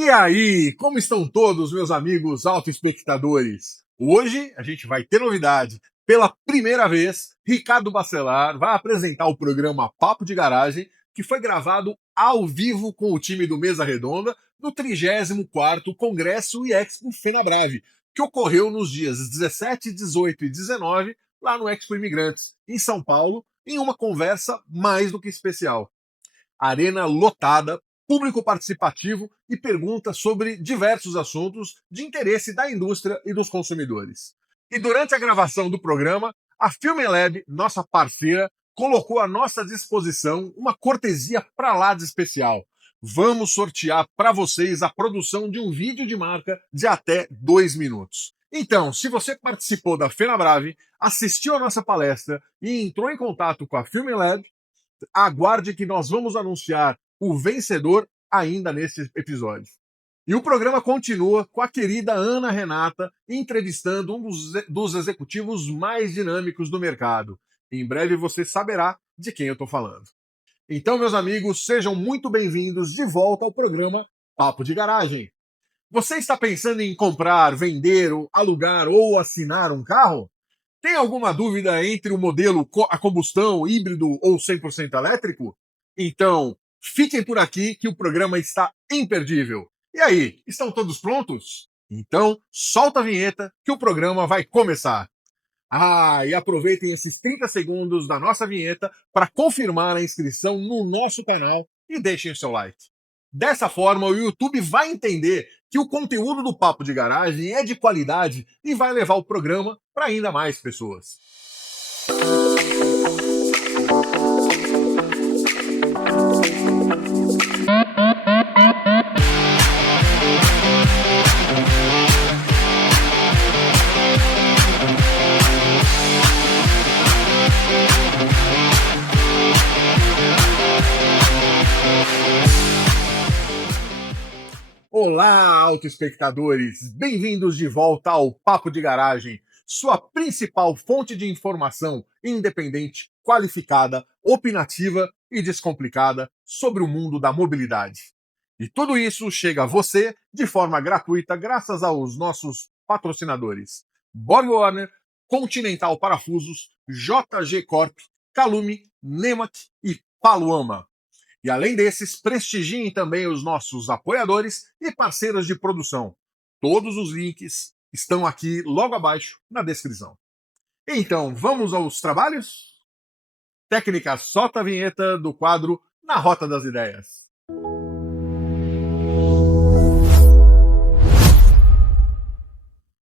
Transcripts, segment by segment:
E aí, como estão todos, meus amigos autoespectadores? Hoje a gente vai ter novidade. Pela primeira vez, Ricardo Bacelar vai apresentar o programa Papo de Garagem, que foi gravado ao vivo com o time do Mesa Redonda no 34º Congresso e Expo FenaBrave, que ocorreu nos dias 17, 18 e 19, lá no Expo Imigrantes, em São Paulo, em uma conversa mais do que especial. Arena lotada, público participativo e perguntas sobre diversos assuntos de interesse da indústria e dos consumidores. E durante a gravação do programa, a FilmLab, nossa parceira, colocou à nossa disposição uma cortesia para lá de especial. Vamos sortear para vocês a produção de um vídeo de marca de até 2 minutos. Então, se você participou da FenaBrave, assistiu a nossa palestra e entrou em contato com a FilmLab, aguarde que nós vamos anunciar o vencedor ainda nesse episódio. E o programa continua com a querida Ana Renata entrevistando um dos executivos mais dinâmicos do mercado. Em breve você saberá de quem eu estou falando. Então, meus amigos, sejam muito bem-vindos de volta ao programa Papo de Garagem. Você está pensando em comprar, vender, alugar ou assinar um carro? Tem alguma dúvida entre o modelo a combustão, híbrido ou 100% elétrico? Então, fiquem por aqui que o programa está imperdível. E aí, estão todos prontos? Então, solta a vinheta que o programa vai começar. E aproveitem esses 30 segundos da nossa vinheta para confirmar a inscrição no nosso canal e deixem o seu like. Dessa forma, o YouTube vai entender que o conteúdo do Papo de Garagem é de qualidade e vai levar o programa para ainda mais pessoas. Olá, autoespectadores! Bem-vindos de volta ao Papo de Garagem, sua principal fonte de informação independente, qualificada, opinativa e descomplicada sobre o mundo da mobilidade. E tudo isso chega a você de forma gratuita graças aos nossos patrocinadores: Borg Warner, Continental Parafusos, JG Corp, Calume, Nemat e Paluama. E além desses, prestigiem também os nossos apoiadores e parceiros de produção. Todos os links estão aqui logo abaixo na descrição. Então, vamos aos trabalhos? Técnica, solta a vinheta do quadro Na Rota das Ideias.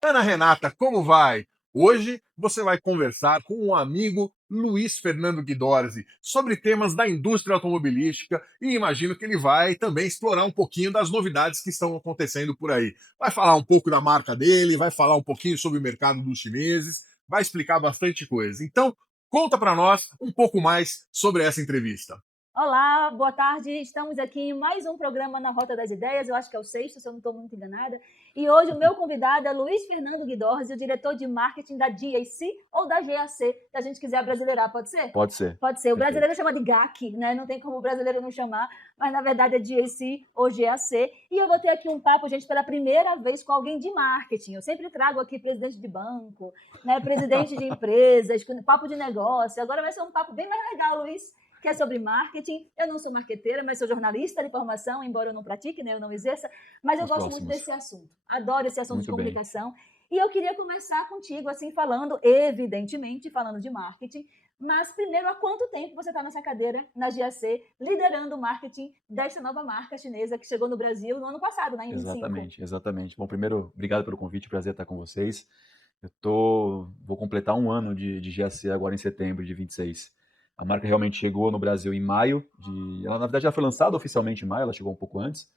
Ana Renata, como vai? Hoje você vai conversar com um amigo, Luiz Fernando Guidorzi, sobre temas da indústria automobilística e imagino que ele vai também explorar um pouquinho das novidades que estão acontecendo por aí. Vai falar um pouco da marca dele, vai falar um pouquinho sobre o mercado dos chineses, vai explicar bastante coisa. Então, conta para nós um pouco mais sobre essa entrevista. Olá, boa tarde. Estamos aqui em mais um programa na Rota das Ideias. Eu acho que é o sexto, se eu não estou muito enganada. E hoje o meu convidado é Luiz Fernando Guidorzi, o diretor de marketing da GAC ou da GAC, se a gente quiser brasileirar, pode ser? Pode ser. Pode ser. O brasileiro chama de GAC, né? Não tem como o brasileiro não chamar, mas na verdade é GAC ou GAC. E eu vou ter aqui um papo, gente, pela primeira vez com alguém de marketing. Eu sempre trago aqui presidente de banco, né? Presidente de empresas, papo de negócio. Agora vai ser um papo bem mais legal, Luiz, que é sobre marketing. Eu não sou marqueteira, mas sou jornalista de formação, embora eu não pratique, né, eu não exerça, mas eu gosto muito desse assunto. Adoro esse assunto de comunicação. E eu queria começar contigo, assim, falando, evidentemente, falando de marketing, mas primeiro, há quanto tempo você está nessa cadeira, na GAC, liderando o marketing dessa nova marca chinesa que chegou no Brasil no ano passado, né, em 2025? Exatamente. Bom, primeiro, obrigado pelo convite, prazer estar com vocês. Vou completar um ano de GAC agora em setembro de 26. A marca realmente chegou no Brasil em maio. Ela, na verdade, já foi lançada oficialmente em maio, ela chegou um pouco antes.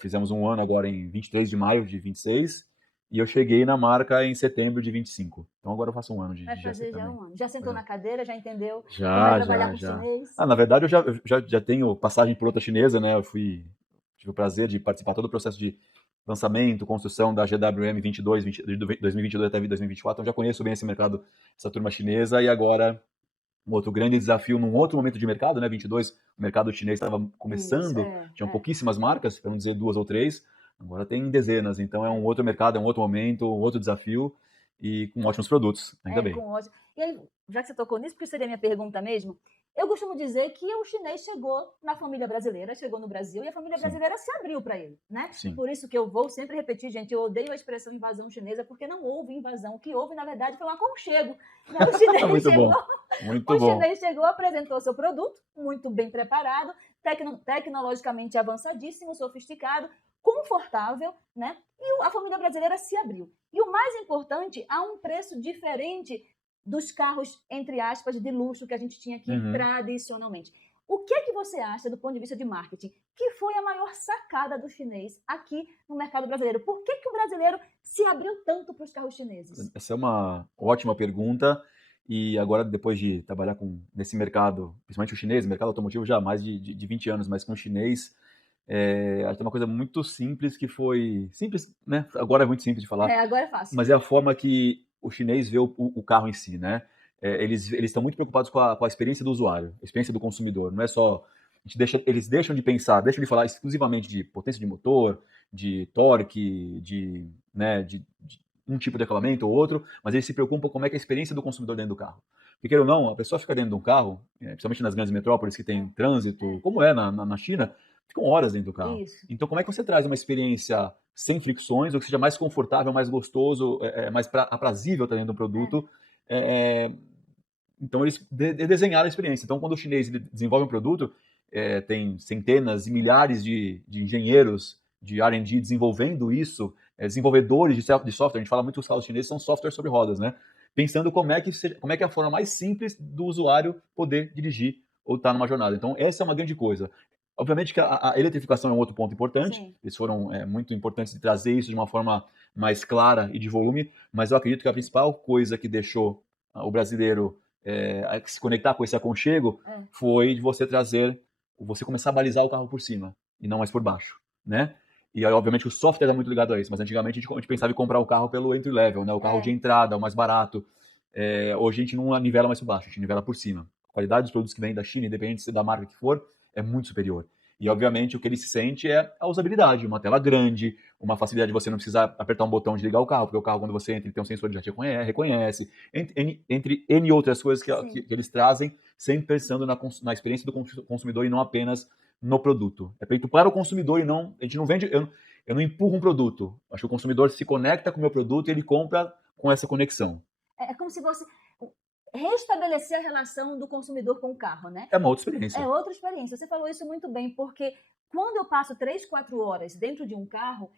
Fizemos um ano agora em 23 de maio de 26. E eu cheguei na marca em setembro de 25. Então agora eu faço um ano de Vai fazer já um ano. Já sentou na cadeira, já entendeu? Já, vai trabalhar com chinês? Na verdade, eu já tenho passagem por outra chinesa, né? Tive o prazer de participar todo o processo de lançamento, construção da GWM 22, de 2022 até 2024. Então já conheço bem esse mercado, essa turma chinesa. E agora um outro grande desafio num outro momento de mercado, né? 22, o mercado chinês estava começando, tinham pouquíssimas marcas, para não dizer 2 ou 3, agora tem dezenas, então é um outro mercado, é um outro momento, um outro desafio e com ótimos produtos, ainda bem. Com ótimo. E aí, já que você tocou nisso, porque seria a minha pergunta mesmo, eu costumo dizer que o chinês chegou na família brasileira, chegou no Brasil e a família brasileira se abriu para ele, né? Sim. Por isso que eu vou sempre repetir, gente, eu odeio a expressão invasão chinesa, porque não houve invasão. O que houve, na verdade, foi um aconchego. Né? O chinês Muito chegou, bom, muito o bom. chinês chegou, apresentou seu produto, muito bem preparado, tecnologicamente avançadíssimo, sofisticado, confortável, né? E a família brasileira se abriu. E o mais importante, há um preço diferente dos carros, entre aspas, de luxo que a gente tinha aqui tradicionalmente. O que é que você acha, do ponto de vista de marketing, que foi a maior sacada do chinês aqui no mercado brasileiro? Por que o brasileiro se abriu tanto para os carros chineses? Essa é uma ótima pergunta. E agora, depois de trabalhar nesse mercado, principalmente o chinês, mercado automotivo já há mais de 20 anos, mas com o chinês, acho que é uma coisa muito simples que foi... Simples, né? Agora é muito simples de falar. Agora é fácil. Mas é a forma que o chinês vê o carro em si, né? Eles estão muito preocupados com a experiência do usuário, a experiência do consumidor. Não é só... eles deixam de pensar, deixam de falar exclusivamente de potência de motor, de torque, de um tipo de acabamento ou outro, mas eles se preocupam como é que é a experiência do consumidor dentro do carro. Porque, queira ou não, a pessoa fica dentro de um carro, principalmente nas grandes metrópoles que tem trânsito, como é na China, ficam horas dentro do carro. Isso. Então, como é que você traz uma experiência sem fricções, ou que seja mais confortável, mais gostoso, mais aprazível estar dentro do produto? Então, eles desenharam a experiência. Então, quando o chinês desenvolve um produto, tem centenas e milhares de engenheiros de R&D desenvolvendo isso, desenvolvedores de software. A gente fala muito que os carros chineses são software sobre rodas, né? Pensando como é que é a forma mais simples do usuário poder dirigir ou estar numa jornada. Então, essa é uma grande coisa. Obviamente que a eletrificação é um outro ponto importante. Sim. Eles foram muito importantes de trazer isso de uma forma mais clara e de volume, mas eu acredito que a principal coisa que deixou o brasileiro se conectar com esse aconchego foi de você começar a balizar o carro por cima e não mais por baixo, né? E aí, obviamente, o software é muito ligado a isso, mas antigamente a gente pensava em comprar o carro pelo entry level, né? O carro de entrada, o mais barato. Hoje a gente não nivela mais por baixo, a gente nivela por cima. A qualidade dos produtos que vêm da China, independente da marca que for, é muito superior. E, obviamente, o que ele se sente é a usabilidade, uma tela grande, uma facilidade de você não precisar apertar um botão de ligar o carro, porque o carro, quando você entra, ele tem um sensor que já te reconhece, entre N outras coisas que eles trazem, sempre pensando na experiência do consumidor e não apenas no produto. É feito para o consumidor e não... A gente não vende... Eu não empurro um produto. Acho que o consumidor se conecta com o meu produto e ele compra com essa conexão. É como se fosse restabelecer a relação do consumidor com o carro, né? É uma outra experiência. É outra experiência. Você falou isso muito bem, porque quando eu passo 3, 4 horas dentro de um carro,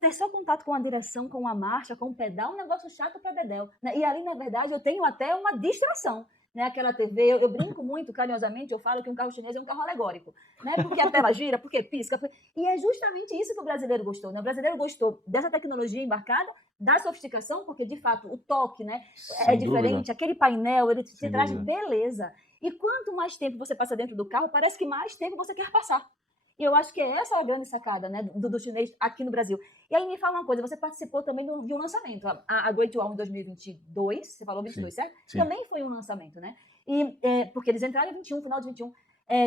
ter só contato com a direção, com a marcha, com o pedal, é um negócio chato para dedéu. Né? E ali, na verdade, eu tenho até uma distração. Né? Aquela TV, eu brinco muito, carinhosamente, eu falo que um carro chinês é um carro alegórico. Né? Porque a tela gira, porque pisca. E é justamente isso que o brasileiro gostou. Né? O brasileiro gostou dessa tecnologia embarcada, da sofisticação, porque, de fato, o toque, né, é diferente. Dúvida. Aquele painel, ele te traz beleza. E quanto mais tempo você passa dentro do carro, parece que mais tempo você quer passar. E eu acho que essa é a grande sacada, né, do chinês aqui no Brasil. E aí me fala uma coisa, você participou também de um lançamento, a Great Wall em 2022, você falou 22, certo? Sim. Também foi um lançamento, né? E, porque eles entraram em 21, final de 21,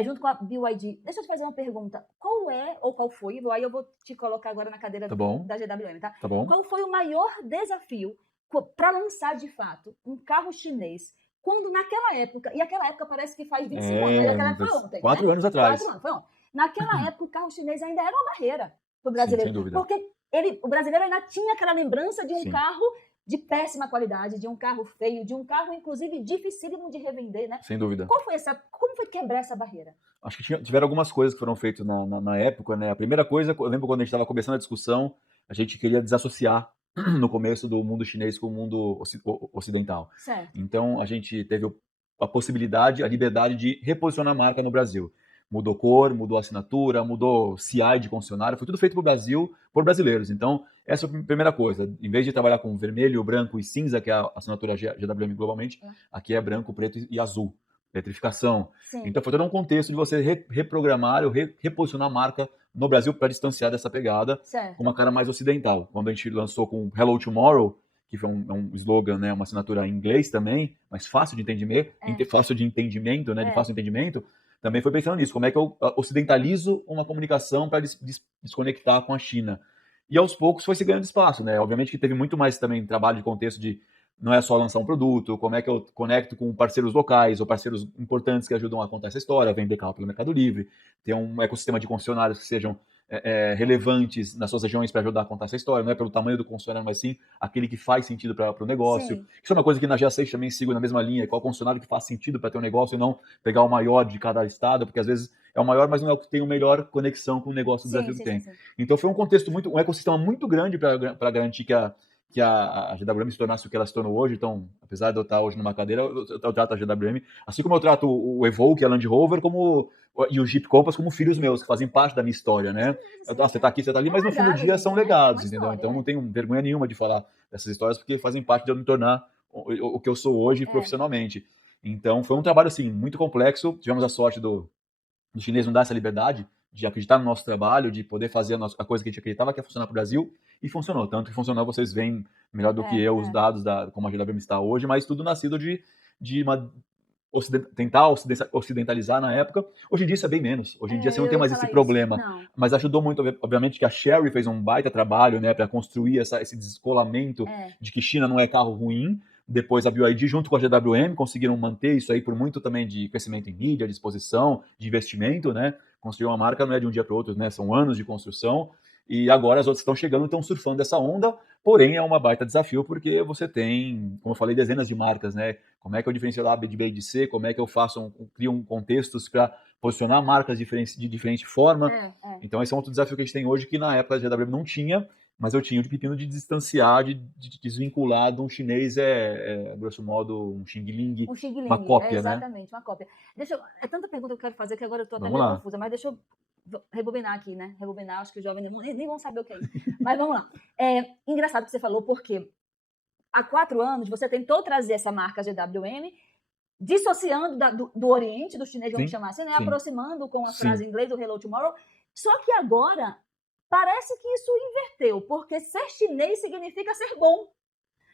junto com a BYD. Deixa eu te fazer uma pergunta. Qual foi, aí eu vou te colocar agora na cadeira da GWM, tá? Tá bom. Qual foi o maior desafio para lançar, de fato, um carro chinês, quando naquela época, e aquela época parece que faz 25 anos, aquela época foi ontem, 4 anos atrás. 4 anos, foi ontem. Naquela época, o carro chinês ainda era uma barreira para o brasileiro. Sim, sem dúvida. Porque o brasileiro ainda tinha aquela lembrança de um carro de péssima qualidade, de um carro feio, de um carro, inclusive, dificílimo de revender, né? Sem dúvida. Como foi quebrar essa barreira? Acho que tiveram algumas coisas que foram feitas na época, né? A primeira coisa, eu lembro quando a gente estava começando a discussão, a gente queria desassociar no começo do mundo chinês com o mundo ocidental. Certo. Então, a gente teve a possibilidade, a liberdade de reposicionar a marca no Brasil. Mudou cor, mudou assinatura, mudou CI de concessionário, foi tudo feito para o Brasil, por brasileiros. Então, essa é a primeira coisa. Em vez de trabalhar com vermelho, branco e cinza, que é a assinatura GWM globalmente, aqui é branco, preto e azul. Eletrificação. Sim. Então, foi todo um contexto de você reprogramar ou reposicionar a marca no Brasil para distanciar dessa pegada com uma cara mais ocidental. Quando a gente lançou com Hello Tomorrow, que foi um slogan, né, uma assinatura em inglês também, mas fácil de entendimento, fácil de entendimento, né, de fácil entendimento, também foi pensando nisso, como é que eu ocidentalizo uma comunicação para desconectar com a China. E aos poucos foi se ganhando espaço, né? Obviamente que teve muito mais também trabalho de contexto de não é só lançar um produto, como é que eu conecto com parceiros locais ou parceiros importantes que ajudam a contar essa história, vender carro pelo Mercado Livre, ter um ecossistema de concessionários que sejam relevantes nas suas regiões para ajudar a contar essa história, não é pelo tamanho do concessionário, mas sim aquele que faz sentido para o negócio. Sim. Isso é uma coisa que na GA6 também sigo na mesma linha, qual concessionário que faz sentido para ter um negócio e não pegar o maior de cada estado, porque às vezes é o maior, mas não é o que tem a melhor conexão com o negócio do desafio que tem. Sim. Então foi um contexto um ecossistema muito grande para garantir que a GWM se tornasse o que ela se tornou hoje. Então, apesar de eu estar hoje numa cadeira, eu trato a GWM, assim como eu trato o Evoque, a Land Rover, e o Jeep Compass como filhos meus, que fazem parte da minha história, né? Você tá aqui, você tá ali, mas no fim do dia são legados, entendeu? Então não tenho vergonha nenhuma de falar dessas histórias, porque fazem parte de eu me tornar o que eu sou hoje profissionalmente. Então foi um trabalho, assim, muito complexo. Tivemos a sorte do chinês não dar essa liberdade de acreditar no nosso trabalho, de poder fazer a coisa que a gente acreditava que ia funcionar para o Brasil, e funcionou. Tanto que funcionou, vocês veem melhor do que eu os dados como a GWM está hoje, mas tudo nascido de tentar ocidentalizar na época. Hoje em dia isso é bem menos. Hoje em dia você não tem mais esse problema. Mas ajudou muito, obviamente, que a Chery fez um baita trabalho, né, para construir esse descolamento de que China não é carro ruim. Depois a BYD, junto com a GWM, conseguiram manter isso aí por muito também de crescimento em mídia, de exposição, de investimento, né? Construir uma marca não é de um dia para o outro, né? São anos de construção. E agora as outras estão chegando e estão surfando essa onda, porém é uma baita desafio, porque você tem, como eu falei, dezenas de marcas, né? Como é que eu diferencio lá de B e de C? Como é que eu crio contextos para posicionar marcas de diferente forma? Então esse é um outro desafio que a gente tem hoje, que na época a GWM não tinha, mas eu tinha o pepino de distanciar, de desvincular de um chinês, grosso modo, um Xing Ling, uma cópia, exatamente, uma cópia. É tanta pergunta que eu quero fazer que agora eu estou até meio confusa, mas deixa eu rebobinar aqui, né? Rebobinar, acho que os jovens nem vão saber o que é isso. Mas vamos lá. Engraçado que você falou, porque há 4 anos você tentou trazer essa marca GWM, dissociando do Oriente, do chinês, vamos chamar assim, né? Aproximando com a frase em inglês, o Hello Tomorrow. Só que agora parece que isso inverteu, porque ser chinês significa ser bom.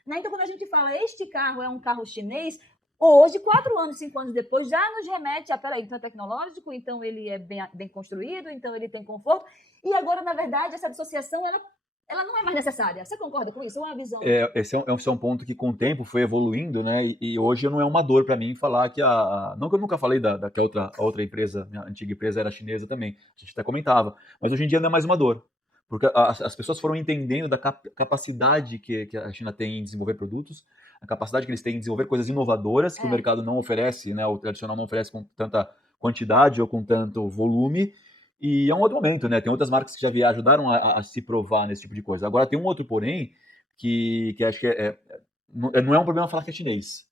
Né? Então, quando a gente fala este carro é um carro chinês, hoje, 4 anos, 5 anos depois, já nos remete a, peraí, então é tecnológico, então ele é bem construído, então ele tem conforto. E agora, na verdade, essa dissociação, ela não é mais necessária. Você concorda com isso? Ou é uma visão? Esse é um ponto que com o tempo foi evoluindo, né? E hoje não é uma dor para mim falar que não que eu nunca falei que a outra empresa, minha antiga empresa era chinesa também, a gente até comentava, mas hoje em dia não é mais uma dor. Porque as pessoas foram entendendo da capacidade que a China tem em desenvolver produtos, a capacidade que eles têm em desenvolver coisas inovadoras que o mercado não oferece, né? O tradicional não oferece com tanta quantidade ou com tanto volume. E é um outro momento, né? Tem outras marcas que já ajudaram a se provar nesse tipo de coisa. Agora tem um outro porém que acho que não é um problema falar que é chinês,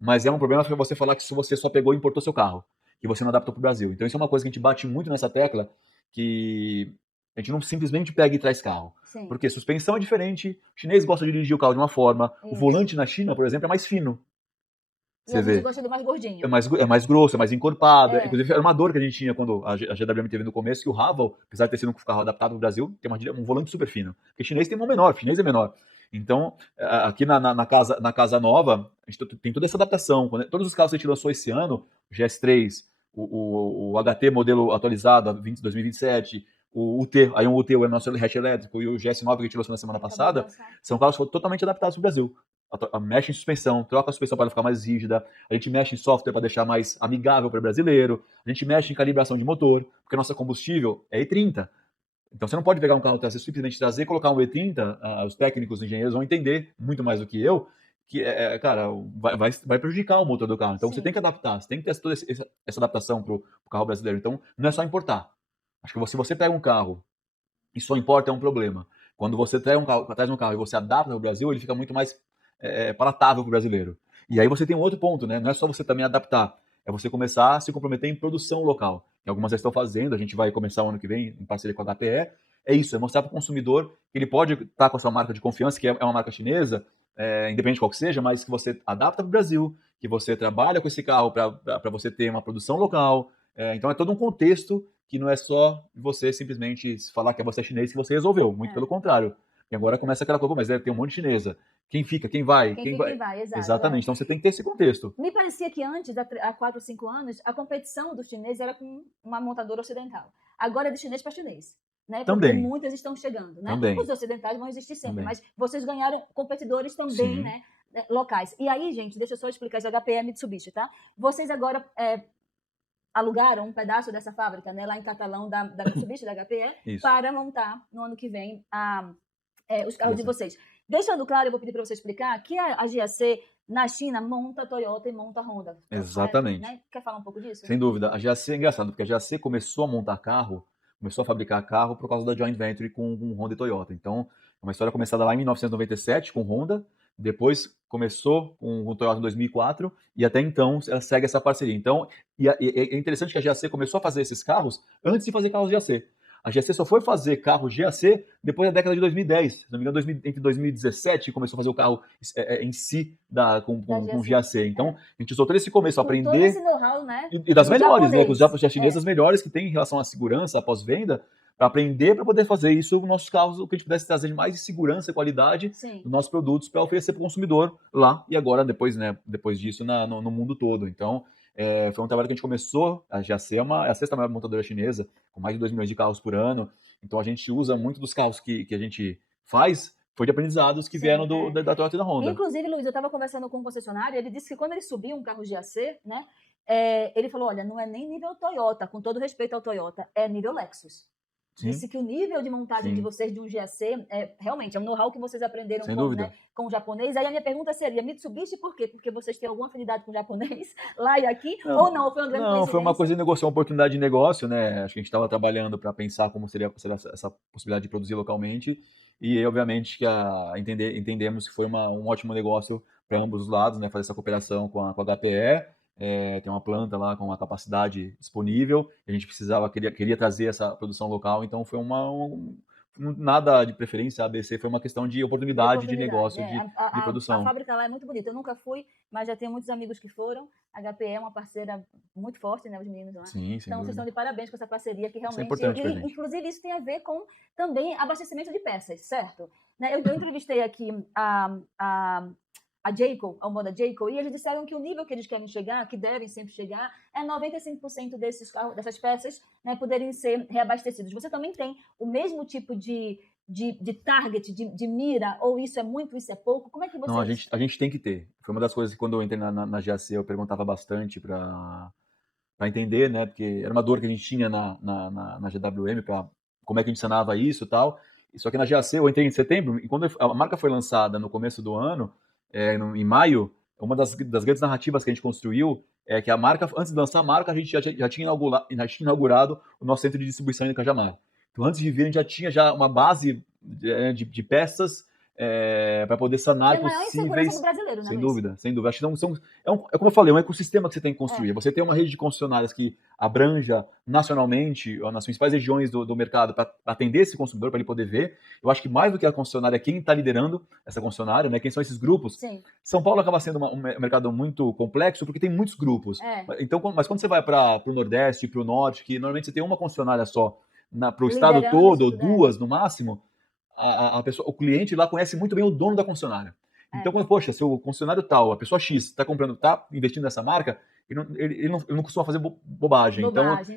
mas é um problema você falar que você só pegou e importou seu carro, que você não adaptou para o Brasil. Então isso é uma coisa que a gente bate muito nessa tecla, que a gente não simplesmente pega e traz carro. Sim. Porque suspensão é diferente, o chinês gosta de dirigir o carro de uma forma, o volante na China, por exemplo, é mais fino. Você vê. Gosta do mais gordinho. É mais grosso, é mais encorpado. Inclusive, era uma dor que a gente tinha quando a GWM teve no começo, que o Haval, apesar de ter sido um carro adaptado no Brasil, tem um volante super fino. Porque o chinês tem mão menor, o chinês é menor. Então, aqui na casa nova, a gente tem toda essa adaptação. Todos os carros que a gente lançou esse ano, o GS3, o HT modelo atualizado, 2027, o UT, aí um UT, o nosso hatch elétrico, e o GS9 que a gente lançou na semana passada, são carros que foram totalmente adaptados para o Brasil. Mexe em suspensão, troca a suspensão para ela ficar mais rígida, a gente mexe em software para deixar mais amigável para o brasileiro, a gente mexe em calibração de motor, porque nosso combustível é E30. Então você não pode pegar um carro, você simplesmente trazer e colocar um E30, os técnicos, os engenheiros vão entender muito mais do que eu, que, cara, vai prejudicar o motor do carro. Então você tem que adaptar, você tem que ter toda essa adaptação para o carro brasileiro. Então não é só importar. Acho que se você pega um carro e só importa é um problema. Quando você traz um carro e você adapta no Brasil, ele fica muito mais palatável para o brasileiro. E aí você tem um outro ponto, né? Não é só você também adaptar, é você começar a se comprometer em produção local. Que algumas já estão fazendo, a gente vai começar o ano que vem em parceria com a HPE. É isso, é mostrar para o consumidor que ele pode estar com a sua marca de confiança, que é uma marca chinesa, independente de qual que seja, mas que você adapta para o Brasil, que você trabalha com esse carro para você ter uma produção local. Então é todo um contexto que não é só você simplesmente falar que você é chinês que você resolveu. Muito pelo contrário. E agora começa aquela coisa, mas tem um monte de chinesa. quem fica, quem vai, Quem quem fica vai. e vai, exato. Exatamente, então você tem que ter esse contexto. Me parecia que antes, há 4 ou 5 anos, a competição dos chineses era com uma montadora ocidental. Agora é de chinês para chinês, né? Porque Também, muitas estão chegando, né? Os também. ocidentais vão existir sempre, Também. mas vocês ganharam competidores também, Sim. né? Locais. E aí, gente, deixa eu só explicar isso, HPE Mitsubishi, tá? Vocês agora alugaram um pedaço dessa fábrica, né, lá em Catalão, da Mitsubishi, da HPE, Isso. para montar no ano que vem os carros de GAC. vocês. Deixando claro, eu vou pedir para você explicar que a GAC na China monta Toyota e monta Honda. Exatamente. Né? Quer falar um pouco disso? Sem dúvida. A GAC é engraçado, porque a GAC começou a montar carro, começou a fabricar carro por causa da joint venture com Honda e Toyota. Então, é uma história começada lá em 1997 com Honda, depois começou com o Toyota em 2004 e até então ela segue essa parceria. Então, é interessante que a GAC começou a fazer esses carros antes de fazer carros GAC. A GAC só foi fazer carro GAC depois da década de 2010. Se não me engano, entre 2017 começou a fazer o carro em si com GAC. Então, a gente usou todo esse começo a aprender. Todo esse know-how, né? E das melhores, japonês. né? Com os chineses, as melhores que tem em relação à segurança, à pós-venda, para aprender, para poder fazer isso nos nossos carros, o que a gente pudesse trazer de mais de segurança e qualidade nos nossos produtos para oferecer para o consumidor lá e agora, depois disso, no mundo todo. Então, foi um trabalho que a gente começou, a GAC é a sexta maior montadora chinesa, com mais de 2 milhões de carros por ano. Então, a gente usa muito dos carros que a gente faz, foi de aprendizados que vieram da Toyota e da Honda. Inclusive, Luiz, eu estava conversando com um concessionário, ele disse que quando ele subiu um carro GAC, né, ele falou, olha, não é nem nível Toyota, com todo respeito ao Toyota, é nível Lexus. Sim. Disse que o nível de montagem de vocês de um GAC realmente é um know-how que vocês aprenderam com o japonês. Aí a minha pergunta seria, Mitsubishi por quê? Porque vocês têm alguma afinidade com o japonês lá e aqui? Não, ou não? Foi uma grande coincidência? Não, foi uma coisa de negócio, uma oportunidade de negócio, né? Acho que a gente estava trabalhando para pensar como seria essa possibilidade de produzir localmente e, obviamente, que entendemos que foi um ótimo negócio para ambos os lados, né? Fazer essa cooperação com a HPE. Tem uma planta lá com a capacidade disponível, a gente queria trazer essa produção local, então foi nada de preferência ABC, foi uma questão de oportunidade de negócio, de produção. A fábrica lá é muito bonita, eu nunca fui, mas já tenho muitos amigos que foram, a HPE é uma parceira muito forte, né, os meninos lá. Sim, então vocês estão de parabéns com essa parceria que realmente... Isso é importante pra gente. Inclusive isso tem a ver com também abastecimento de peças, certo? Né, eu entrevistei aqui a Jayco, a Moda Jayco, e eles disseram que o nível que eles querem chegar, que devem sempre chegar, é 95% dessas peças, né, poderem ser reabastecidas. Você também tem o mesmo tipo de target, de mira, ou isso é muito, isso é pouco? Como é que você... Não, a gente tem que ter. Foi uma das coisas que quando eu entrei na GAC eu perguntava bastante para entender, né, porque era uma dor que a gente tinha na GWM, para como é que a gente sanava isso e tal. Só que na GAC eu entrei em setembro, e quando a marca foi lançada no começo do ano, em maio, uma das grandes narrativas que a gente construiu é que a marca, antes de lançar a marca, a gente já tinha inaugurado o nosso centro de distribuição em Cajamar. Então, antes de vir, a gente já tinha uma base de peças para poder sanar possíveis... do brasileiro, né, sem dúvida, sem dúvida. Acho que é como eu falei, um ecossistema que você tem que construir. Você tem uma rede de concessionárias que abranja nacionalmente, ou nas principais regiões do mercado, para atender esse consumidor, para ele poder ver. Eu acho que mais do que a concessionária, quem está liderando essa concessionária, né? Quem são esses grupos? Sim. São Paulo acaba sendo um mercado muito complexo, porque tem muitos grupos. Então, mas quando você vai para o Nordeste, para o Norte, que normalmente você tem uma concessionária só para o estado todo, ou duas no máximo, o cliente lá conhece muito bem o dono da concessionária. Então, poxa, se o concessionário tal, a pessoa X, está investindo nessa marca, ele não costuma fazer bobagem.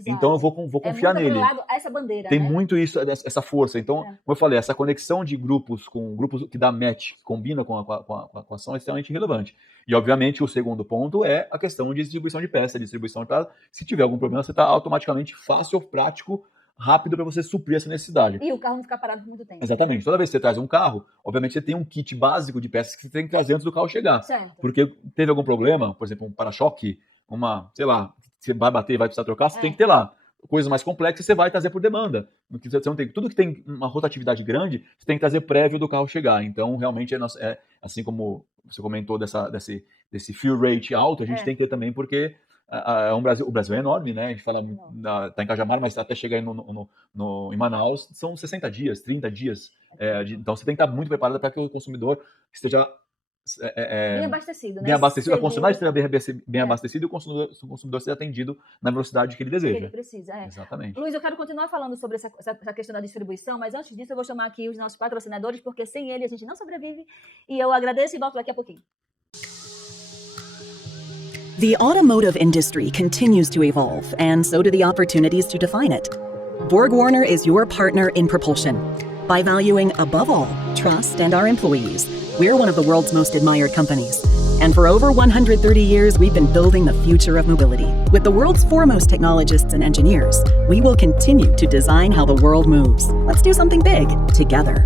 Então eu vou confiar nele. Essa bandeira, tem muito isso, essa força. Então, como eu falei, essa conexão de grupos com grupos que dá match, que combina com a ação é extremamente relevante. E, obviamente, o segundo ponto é a questão de distribuição de peça, se tiver algum problema, você está automaticamente fácil, prático, rápido para você suprir essa necessidade. E o carro não ficar parado por muito tempo. Exatamente. Toda vez que você traz um carro, obviamente você tem um kit básico de peças que você tem que trazer antes do carro chegar. Certo. Porque teve algum problema, por exemplo, um para-choque, sei lá, você vai bater e vai precisar trocar, você tem que ter lá. Coisas mais complexas você vai trazer por demanda. Você não tem, tudo que tem uma rotatividade grande, você tem que trazer prévio do carro chegar. Então, realmente, assim como você comentou desse fuel rate alto, a gente tem que ter também, porque o Brasil é enorme, né? A gente fala, tá em Cajamar, mas até chegar em Manaus, são 60 dias, 30 dias. Então, você tem que estar muito preparado para que o consumidor esteja Bem abastecido, né? bem abastecido, a Seguro, concessionária esteja bem É. abastecido e o consumidor seja atendido na velocidade que ele que ele deseja. precisa. Exatamente. Luiz, eu quero continuar falando sobre essa questão da distribuição, mas antes disso eu vou chamar aqui os nossos patrocinadores, porque sem eles a gente não sobrevive. E eu agradeço e volto daqui a pouquinho. The automotive industry continues to evolve, and so do the opportunities to define it. BorgWarner is your partner in propulsion. By valuing, above all, trust and our employees, we're one of the world's most admired companies. And for over 130 years, we've been building the future of mobility. With the world's foremost technologists and engineers, we will continue to design how the world moves. Let's do something big, together.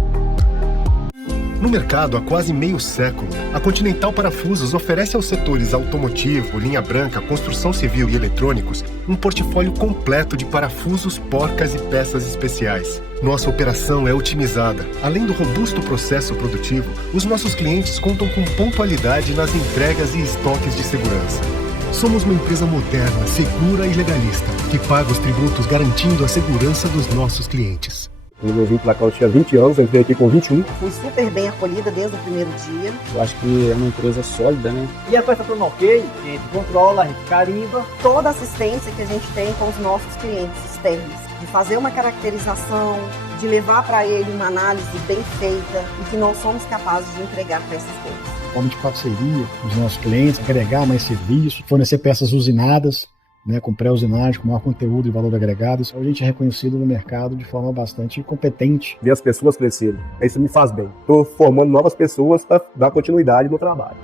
No mercado há quase meio século, a Continental Parafusos oferece aos setores automotivo, linha branca, construção civil e eletrônicos um portfólio completo de parafusos, porcas e peças especiais. Nossa operação é otimizada. Além do robusto processo produtivo, os nossos clientes contam com pontualidade nas entregas e estoques de segurança. Somos uma empresa moderna, segura e legalista, que paga os tributos garantindo a segurança dos nossos clientes. Quando eu vim para cá, eu tinha 20 anos, entrei aqui com 21. Fui super bem acolhida desde o primeiro dia. Eu acho que é uma empresa sólida, né? E a peça tudo ok, a gente controla, a gente carimba. Toda a assistência que a gente tem com os nossos clientes externos, de fazer uma caracterização, de levar para ele uma análise bem feita e que nós somos capazes de entregar para essas coisas. Forma de parceria com os nossos clientes, agregar mais serviços, fornecer peças usinadas, né, com pré-usinagem, com maior conteúdo e valor agregado. Isso a gente é reconhecido no mercado de forma bastante competente. Ver as pessoas crescerem, isso me faz bem. Estou formando novas pessoas para dar continuidade no trabalho.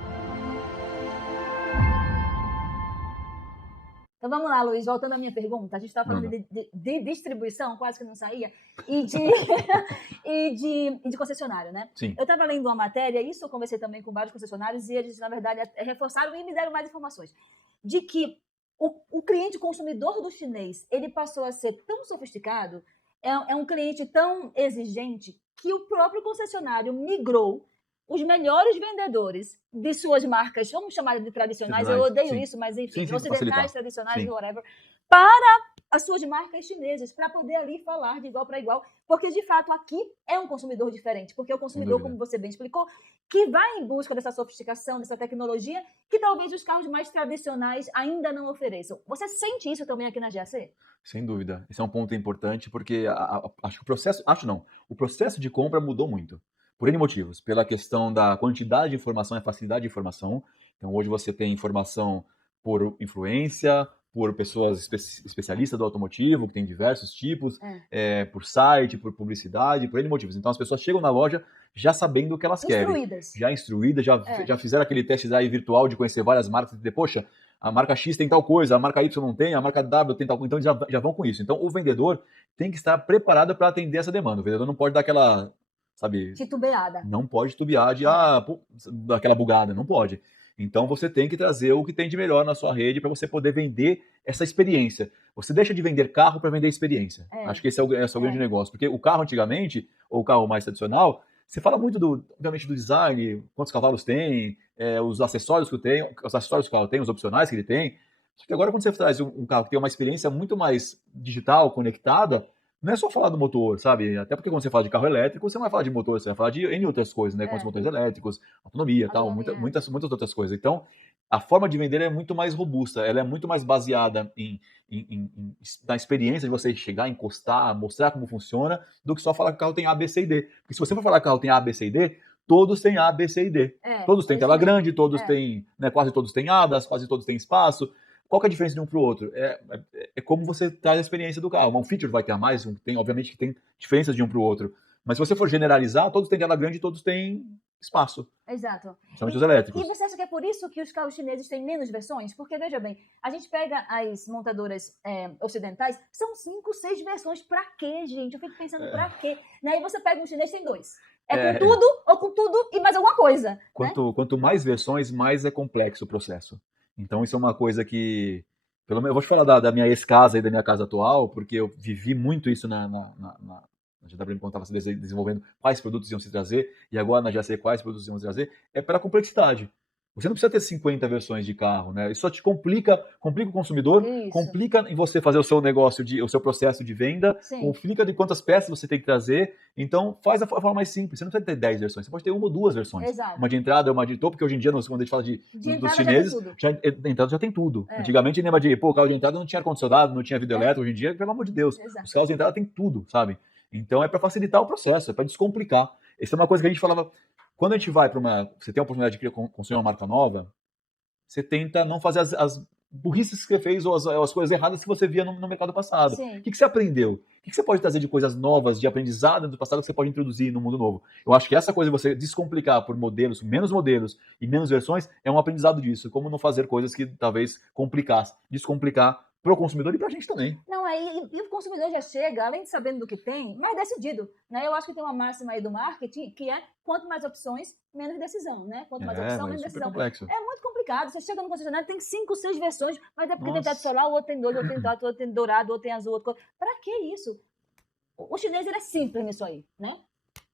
Então vamos lá, Luiz, voltando à minha pergunta. A gente estava falando de distribuição, quase que não saía, e de concessionário, né? Sim. Eu estava lendo uma matéria, isso eu conversei também com vários concessionários, e eles, na verdade, reforçaram e me deram mais informações, de que o cliente consumidor do chinês, ele passou a ser tão sofisticado, é um cliente tão exigente, que o próprio concessionário migrou os melhores vendedores de suas marcas, vamos chamar de tradicionais, eu odeio isso, mas enfim, ocidentais, tradicionais, whatever, para as suas marcas chinesas, para poder ali falar de igual para igual, porque de fato aqui é um consumidor diferente, porque é o consumidor, como você bem explicou, que vai em busca dessa sofisticação, dessa tecnologia, que talvez os carros mais tradicionais ainda não ofereçam. Você sente isso também aqui na GAC? Sem dúvida. Esse é um ponto importante, porque acho que o processo de compra mudou muito. Por N motivos. Pela questão da quantidade de informação e facilidade de informação. Então, hoje você tem informação por influência, por pessoas especialistas do automotivo, que tem diversos tipos, por site, por publicidade, por N motivos. Então, as pessoas chegam na loja já sabendo o que elas querem. Já instruídas, já fizeram aquele test drive virtual de conhecer várias marcas e dizer, poxa, a marca X tem tal coisa, a marca Y não tem, a marca W tem tal coisa. Então, eles já vão com isso. Então, o vendedor tem que estar preparado para atender essa demanda. O vendedor não pode dar aquela... sabe? Titubeada. Não pode titubear de daquela bugada, não pode. Então você tem que trazer o que tem de melhor na sua rede para você poder vender essa experiência. Você deixa de vender carro para vender experiência. Acho que esse é o grande negócio. Porque o carro antigamente, ou o carro mais tradicional, você fala muito obviamente do design, quantos cavalos tem, os acessórios que o carro tem, os opcionais que ele tem. Só que agora quando você traz um carro que tem uma experiência muito mais digital, conectada, não é só falar do motor, sabe? Até porque quando você fala de carro elétrico, você não vai falar de motor, você vai falar de N outras coisas, né? Com os motores elétricos, autonomia e tal, muitas outras coisas. Então, a forma de vender é muito mais robusta, ela é muito mais baseada na experiência de você chegar, encostar, mostrar como funciona, do que só falar que o carro tem A, B, C e D. Porque se você for falar que o carro tem A, B, C e D, todos têm A, B, C e D. Todos têm tela grande, todos têm, né, quase todos têm hadas, quase todos têm espaço. Qual que é a diferença de um para o outro? É como você traz a experiência do carro. Um feature vai ter a mais, obviamente que tem diferenças de um para o outro. Mas se você for generalizar, todos têm tela grande e todos têm espaço. Exato. Principalmente os elétricos. E você acha que é por isso que os carros chineses têm menos versões? Porque, veja bem, a gente pega as montadoras ocidentais, são 5, 6 versões. Pra quê, gente? Eu fico pensando, pra quê? Né? E você pega um chinês, tem 2. Com tudo, ou com tudo e mais alguma coisa. Quanto mais versões, mais é complexo o processo. Então, isso é uma coisa que... eu vou te falar da minha ex-casa e da minha casa atual, porque eu vivi muito isso na GWM, quando estava se desenvolvendo quais produtos iam se trazer, e agora na GAC quais produtos iam se trazer, é pela complexidade. Você não precisa ter 50 versões de carro, né? Isso só te complica o consumidor, Isso. complica em você fazer o seu negócio, o seu processo de venda, Sim. complica de quantas peças você tem que trazer. Então, faz da forma mais simples. Você não precisa ter 10 versões, você pode ter uma ou duas versões. Exato. Uma de entrada, uma de topo, porque hoje em dia, quando a gente fala dos entrada chineses, já tem tudo. de entrada já tem tudo. É. Antigamente, lembra de, o carro de entrada não tinha ar-condicionado, não tinha vidro elétrico. Hoje em dia, pelo amor de Deus, Exato. os carros de entrada tem tudo, sabe? Então, é para facilitar o processo, é para descomplicar. Essa é uma coisa que a gente falava. Quando a gente vai você tem a oportunidade de construir uma marca nova, você tenta não fazer as burrices que você fez ou as coisas erradas que você via no mercado passado. Sim. O que você aprendeu? O que você pode trazer de coisas novas, de aprendizado do passado que você pode introduzir no mundo novo? Eu acho que essa coisa de você descomplicar por modelos e menos versões é um aprendizado disso. Como não fazer coisas que talvez complicassem. Descomplicar para o consumidor e para a gente também. Não, e o consumidor já chega, além de sabendo do que tem, mais decidido, né? Eu acho que tem uma máxima aí do marketing, que é quanto mais opções, menos decisão, né? Quanto mais opção, menos decisão. Complexo. É muito complicado. Você chega no concessionário, tem 5, 6 versões, mas é porque tem teto solar, o outro tem 2, o outro tem 4, o outro tem dourado, o outro tem azul, outro... Pra que isso? O chinês, ele é simples nisso aí, né?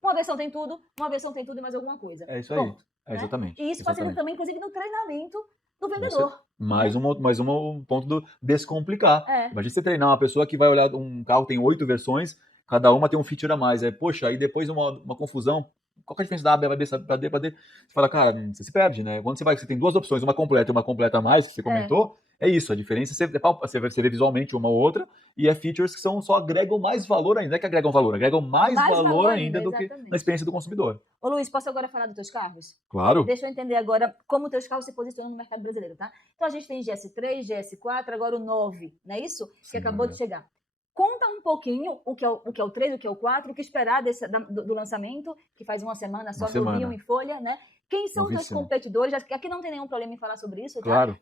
Uma versão tem tudo e mais alguma coisa. É isso aí. Ponto, né? Exatamente. E isso facilita também, inclusive, no treinamento do vendedor. Mais um ponto do descomplicar. É. Imagina você treinar uma pessoa que vai olhar um carro tem 8 versões, cada uma tem um feature a mais. Poxa, aí depois uma confusão. Qual que é a diferença da A, B, C, para D, para D? Você fala, cara, você se perde, né? Quando você tem duas opções, uma completa e uma completa a mais, que você comentou, é isso. A diferença você vê visualmente uma ou outra, e é features que só agregam mais valor ainda. Não é que agregam valor, agregam mais valor ainda do que na experiência do consumidor. Ô Luiz, posso agora falar dos teus carros? Claro. Deixa eu entender agora como teus carros se posicionam no mercado brasileiro, tá? Então a gente tem GS3, GS4, agora o 9, não é isso? Sim, que acabou de chegar. Conta um pouquinho o que é o 3, o que é o 4, o que esperar do lançamento, que faz uma semana só, que eu vi em folha, né? Quem são os teus competidores? Aqui não tem nenhum problema em falar sobre isso, tá? Claro.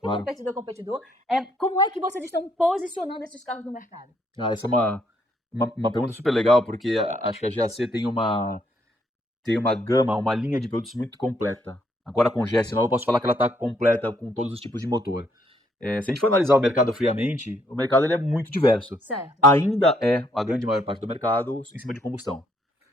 Competidor. Como é que vocês estão posicionando esses carros no mercado? Essa é uma pergunta super legal, porque acho que a GAC tem uma gama, uma linha de produtos muito completa. Agora com o GS9 eu posso falar que ela está completa com todos os tipos de motor. Se a gente for analisar o mercado friamente, o mercado ele é muito diverso. Certo. Ainda é a grande maior parte do mercado em cima de combustão.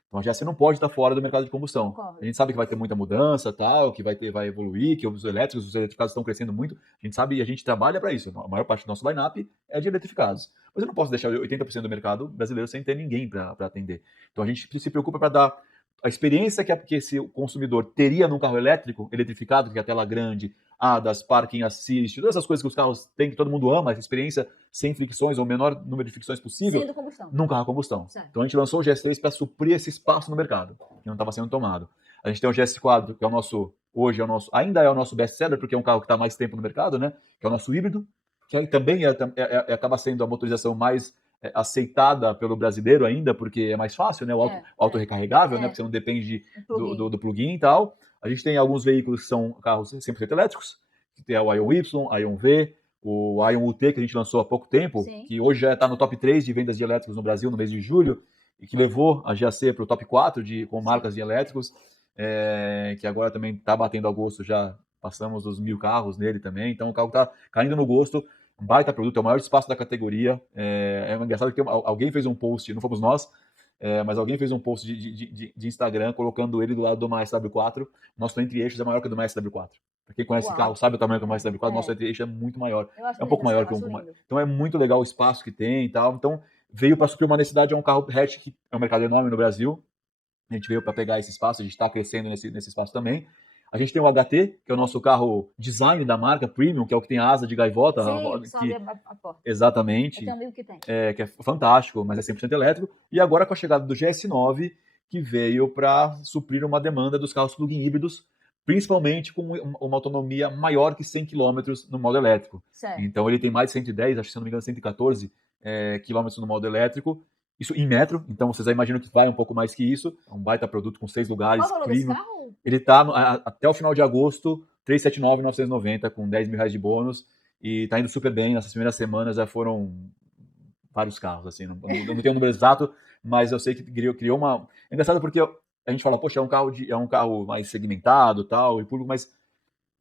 Então a GAC não pode estar fora do mercado de combustão. Concordo. A gente sabe que vai ter muita mudança, tal, que vai evoluir, que os eletrificados estão crescendo muito. A gente sabe e a gente trabalha para isso. A maior parte do nosso line-up é de eletrificados. Mas eu não posso deixar 80% do mercado brasileiro sem ter ninguém para atender. Então a gente se preocupa para dar a experiência que esse consumidor teria num carro elétrico, eletrificado, que é a tela grande, ADAS, Parking Assist, todas essas coisas que os carros têm, que todo mundo ama, essa experiência sem fricções ou o menor número de fricções possível, num carro a combustão. Certo. Então a gente lançou o GS3 para suprir esse espaço no mercado, que não estava sendo tomado. A gente tem o GS4, que é ainda é o nosso best-seller, porque é um carro que está mais tempo no mercado, né? Que é o nosso híbrido, que também acaba sendo a motorização mais aceitada pelo brasileiro ainda, porque é mais fácil, né? O auto recarregável, né? Porque você não depende do plug-in e tal. A gente tem alguns veículos que são carros 100% elétricos, que tem o Ion Y, Ion V, o Ion UT, que a gente lançou há pouco tempo, que hoje já está no top 3 de vendas de elétricos no Brasil no mês de julho, e que levou a GAC para o top 4 com marcas de elétricos, que agora também está batendo ao gosto, já passamos dos 1.000 carros nele também, então o carro está caindo no gosto. Um baita produto, é o maior espaço da categoria. É engraçado que alguém fez um post, não fomos nós, mas alguém fez um post de Instagram colocando ele do lado do Maestro W4. Nosso entre-eixos é maior que o do Maestro W4. Para quem conhece esse carro, sabe o tamanho do Maestro W4, nosso entre-eixo é muito maior. É um pouco maior que Então é muito legal o espaço que tem e tal. Então veio para suprir uma necessidade, é um carro hatch que é um mercado enorme no Brasil. A gente veio para pegar esse espaço, a gente está crescendo nesse espaço também. A gente tem o HT, que é o nosso carro design da marca Premium, que é o que tem a asa de gaivota. Sim, a porta. Exatamente. Eu tenho um amigo que tem. Que é fantástico, mas é 100% elétrico. E agora com a chegada do GS9, que veio para suprir uma demanda dos carros plug-in híbridos, principalmente com uma autonomia maior que 100 km no modo elétrico. Certo. Então ele tem mais de 110, acho que se não me engano 114 km no modo elétrico. Isso em metro, então vocês já imaginam que vai um pouco mais que isso. É um baita produto com 6 lugares. Qual o valor desse carro? Ele está até o final de agosto, 379.990, com 10 mil reais de bônus. E está indo super bem. Nessas primeiras semanas já foram vários carros. Assim, não tenho o número exato, mas eu sei que criou uma... É engraçado porque a gente fala, poxa, é um carro mais segmentado tal, e público, mas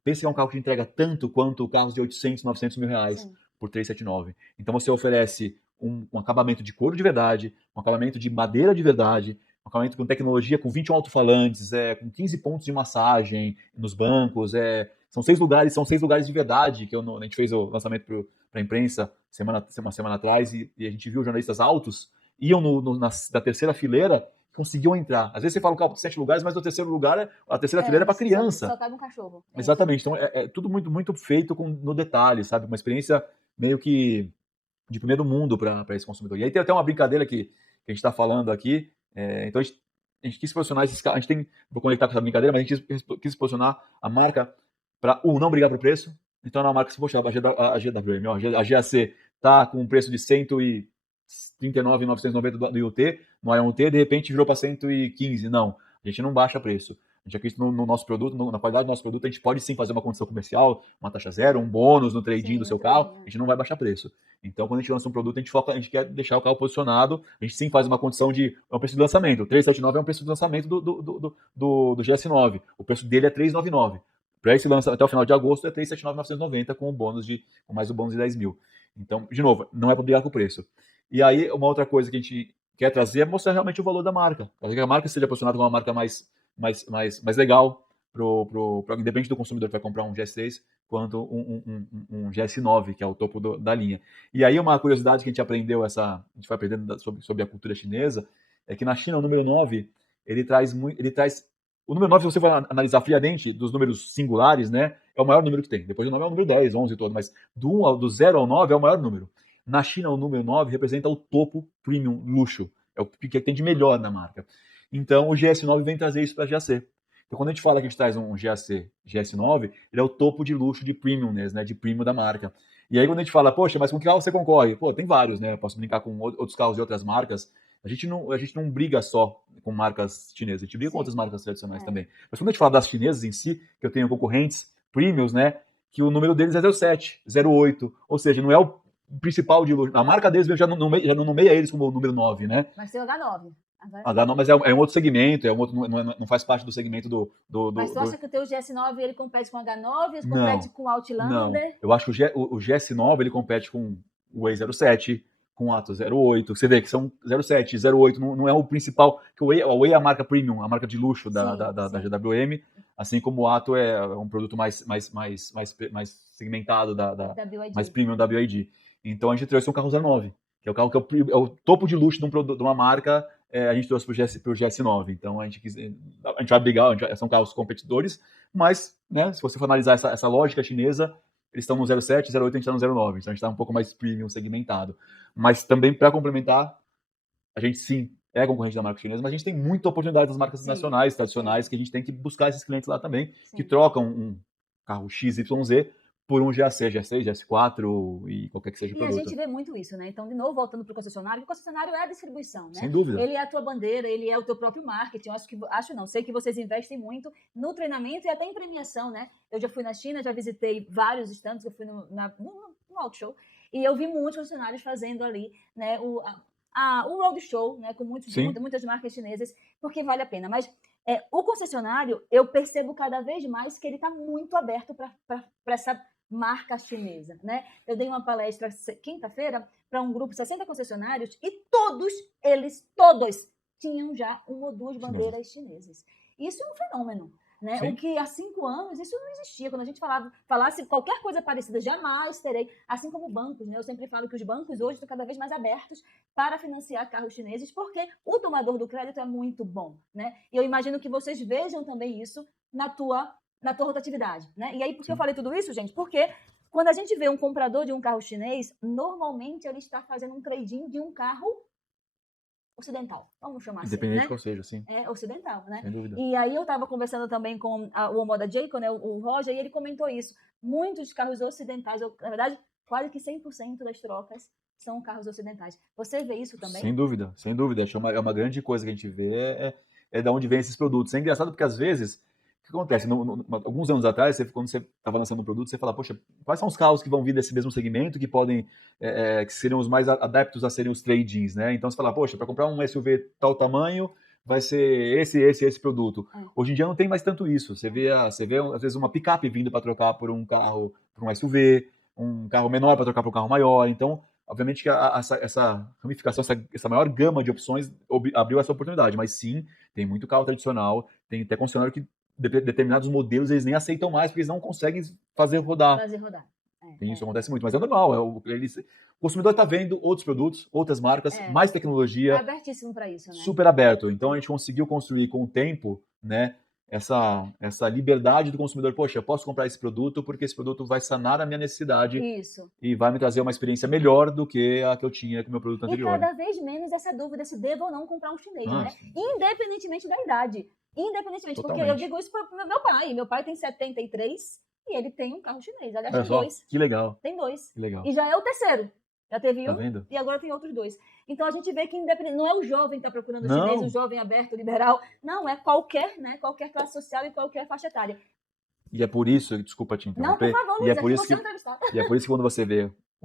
pensa que é um carro que entrega tanto quanto carros de 800, 900 mil reais por 379. Então você oferece um acabamento de couro de verdade, um acabamento de madeira de verdade, um acabamento com tecnologia, com 21 alto-falantes, com 15 pontos de massagem nos bancos, São 6 lugares de verdade, que a gente fez o lançamento para a imprensa uma semana atrás, e a gente viu jornalistas altos, iam da terceira fileira, conseguiam entrar. Às vezes você fala um carro de 7 lugares, mas o terceiro lugar, a terceira fileira é para criança. Só cabe um cachorro. Exatamente. Então é tudo muito, muito feito no detalhe, sabe? Uma experiência meio que de primeiro mundo para esse consumidor. E aí tem até uma brincadeira que a gente está falando aqui. Então a gente quis posicionar esses carros. Vou conectar com essa brincadeira, mas a gente quis posicionar a marca para não brigar por preço. Então na marca, se poxa, a GWM, a GAC tá com um preço de 139.990 do IoT, no IoT, de repente virou para 115. Não, a gente não baixa preço. A gente acredita no nosso produto, na qualidade do nosso produto, a gente pode sim fazer uma condição comercial, uma taxa zero, um bônus no trade-in do seu carro, a gente não vai baixar preço. Então, quando a gente lança um produto, a gente quer deixar o carro posicionado, a gente sim faz uma condição é um preço de lançamento. O 379 é um preço de lançamento do GS9. O preço dele é 399. Para esse lançamento, até o final de agosto, é 379.990 com mais o bônus de 10 mil. Então, de novo, não é para brigar com o preço. E aí, uma outra coisa que a gente quer trazer é mostrar realmente o valor da marca. Para que a marca seja posicionada como uma marca mais legal, independente do consumidor que vai comprar um GS3, quanto um GS9, que é o topo da linha. E aí uma curiosidade que a gente aprendeu, a gente vai aprendendo sobre a cultura chinesa, é que na China o número 9, ele traz o número 9, se você for analisar friamente, dos números singulares, né, é o maior número que tem. Depois do 9 é o número 10, 11 e todo, mas do 0 ao 9 é o maior número. Na China, o número 9 representa o topo premium, luxo. É o que tem de melhor na marca. Então, o GS9 vem trazer isso para a GAC. Então, quando a gente fala que a gente traz um GS9, ele é o topo de luxo, de premiumness, né, de premium da marca. E aí, quando a gente fala, poxa, mas com que carro você concorre? Pô, tem vários, né? Eu posso brincar com outros carros de outras marcas. A gente não briga só com marcas chinesas, a gente briga com outras marcas tradicionais também. Mas quando a gente fala das chinesas em si, que eu tenho concorrentes premiums, né, que o número deles é 07, 08, ou seja, não é o principal de luxo. A marca deles já não nomeia eles como o número 9, né? Mas tem o H9. H9, mas é um outro segmento, não faz parte do segmento Mas tu acha que o teu GS9 ele compete com o H9, ele compete com o Outlander? Não, eu acho que o GS9 ele compete com o E07, com o Atto 08, você vê que são 07, 08, não é o principal, que o Way é a marca premium, a marca de luxo da GWM, assim como o Atto é um produto mais segmentado, mais premium da BYD. Então a gente trouxe um carro 09, que é o carro que é o topo de luxo de uma marca, a gente trouxe para o GS9. Então a gente vai brigar, são carros competidores, mas, né, se você for analisar essa lógica chinesa, eles estão no 07, 08, a gente está no 09, então a gente está um pouco mais premium, segmentado. Mas também, para complementar, a gente sim é concorrente da marca chinesa, mas a gente tem muita oportunidade das marcas nacionais, tradicionais, que a gente tem que buscar esses clientes lá também, que trocam um carro XYZ por um GAC, GS3, GS4 e qualquer que seja o produto. E a gente vê muito isso, né? Então, de novo, voltando para o concessionário é a distribuição, né? Sem dúvida. Ele é a tua bandeira, ele é o teu próprio marketing. Sei que vocês investem muito no treinamento e até em premiação, né? Eu já fui na China, já visitei vários stands, eu fui no Auto Show, e eu vi muitos concessionários fazendo ali, né, o roadshow, né, com muitas marcas chinesas, porque vale a pena. Mas o concessionário, eu percebo cada vez mais que ele está muito aberto para essa marca chinesa, né? Eu dei uma palestra quinta-feira para um grupo de 60 concessionários e todos tinham já uma ou duas bandeiras chinesas. Isso é um fenômeno, né? O que há 5 anos isso não existia. Quando a gente falasse qualquer coisa parecida, jamais terei. Assim como bancos, né? Eu sempre falo que os bancos hoje estão cada vez mais abertos para financiar carros chineses, porque o tomador do crédito é muito bom, né? E eu imagino que vocês vejam também isso na tua rotatividade, né? E aí, por que eu falei tudo isso, gente? Porque quando a gente vê um comprador de um carro chinês, normalmente ele está fazendo um trade-in de um carro ocidental, vamos chamar assim, independente né? qual seja, sim. É ocidental, né? Sem dúvida. E aí eu estava conversando também com o Omoda Jacob, né, o Roger, e ele comentou isso. Muitos carros ocidentais, na verdade, quase que 100% das trocas são carros ocidentais. Você vê isso também? Sem dúvida, sem dúvida. Acho que é uma grande coisa que a gente vê, é de onde vem esses produtos. É engraçado porque, às vezes, o que acontece? Alguns anos atrás, quando você estava lançando um produto, você fala, poxa, quais são os carros que vão vir desse mesmo segmento, que podem, que seriam os mais adeptos a serem os trade-ins, né? Então você fala, poxa, para comprar um SUV tal tamanho, vai ser esse produto. Hoje em dia não tem mais tanto isso. Você vê às vezes, uma picape vindo para trocar por um carro, por um SUV, um carro menor para trocar por um carro maior. Então, obviamente que essa ramificação, essa maior gama de opções abriu essa oportunidade. Mas sim, tem muito carro tradicional, tem até concessionário que determinados modelos eles nem aceitam mais, porque eles não conseguem fazer rodar. Fazer rodar. Isso acontece muito, mas é normal. O consumidor está vendo outros produtos, outras marcas, mais É tecnologia, abertíssimo para isso, né? super aberto. Então a gente conseguiu construir com o tempo, né, essa liberdade do consumidor. Poxa, eu posso comprar esse produto porque esse produto vai sanar a minha necessidade Isso. e vai me trazer uma experiência melhor do que a que eu tinha com o meu produto E anterior. cada vez menos essa dúvida se devo ou não comprar um chinês, Ah, né? sim. Independentemente da idade. Independentemente, porque eu Totalmente. digo isso para meu pai. Meu pai tem 73 e ele tem um carro chinês. Aliás, Olha tem só, 2. que legal, Tem 2. que legal. E já é o terceiro. Já teve Tá um vendo? e agora tem outros 2. Então a gente vê que independente, não é o jovem que está procurando o chinês, Não. o jovem aberto, liberal. Não, é qualquer, né? Qualquer classe social e qualquer faixa etária. E é por isso, desculpa te Não, por interromper, favor, e Luiz, é por aqui isso você é que um entrevistado. E é por isso que quando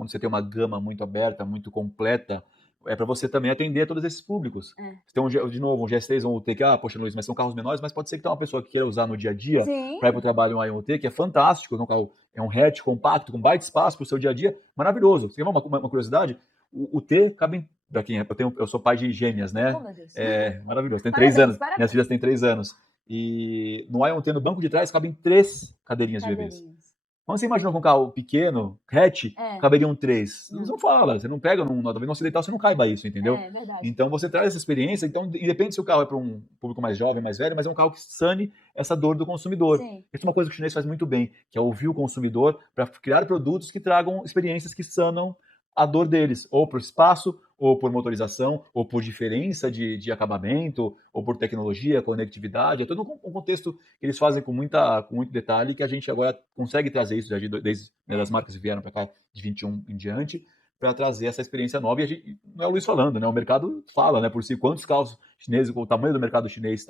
você tem uma gama muito aberta, muito completa, é para você também atender a todos esses públicos. Você tem de novo, um GS3 ou um UT que, poxa, Luiz, mas são carros menores, mas pode ser que tenha uma pessoa que queira usar no dia a dia Sim. para ir para o trabalho um Ion UT, que é fantástico, é um carro, é um hatch compacto, com baita espaço para o seu dia a dia, maravilhoso. Você quer uma curiosidade? O T cabe em, pra quem eu sou pai de gêmeas, né? Oh, meu Deus. É maravilhoso, tem Parabéns, 3 anos, parabéns. minhas filhas têm 3 anos. E no Ion T, no banco de trás, cabem 3 cadeirinhas de bebês. Cadeirinhas. Quando você imagina com um carro pequeno, hatch, caberiam 3. Você não fala, você não pega num acidental, você não caiba isso, entendeu? É verdade. Então você traz essa experiência, então independe se o carro é para um público mais jovem, mais velho, mas é um carro que sane essa dor do consumidor. Sim. Isso é uma coisa que o chinês faz muito bem, que é ouvir o consumidor para criar produtos que tragam experiências que sanam a dor deles, ou por espaço, ou por motorização, ou por diferença de acabamento, ou por tecnologia, conectividade. É todo um contexto que eles fazem com muito detalhe, que a gente agora consegue trazer isso desde as marcas que vieram para cá de 21 em diante, para trazer essa experiência nova. E a gente, não é o Luiz falando, né? O mercado fala, né? Por si, quantos carros chineses, o tamanho do mercado chinês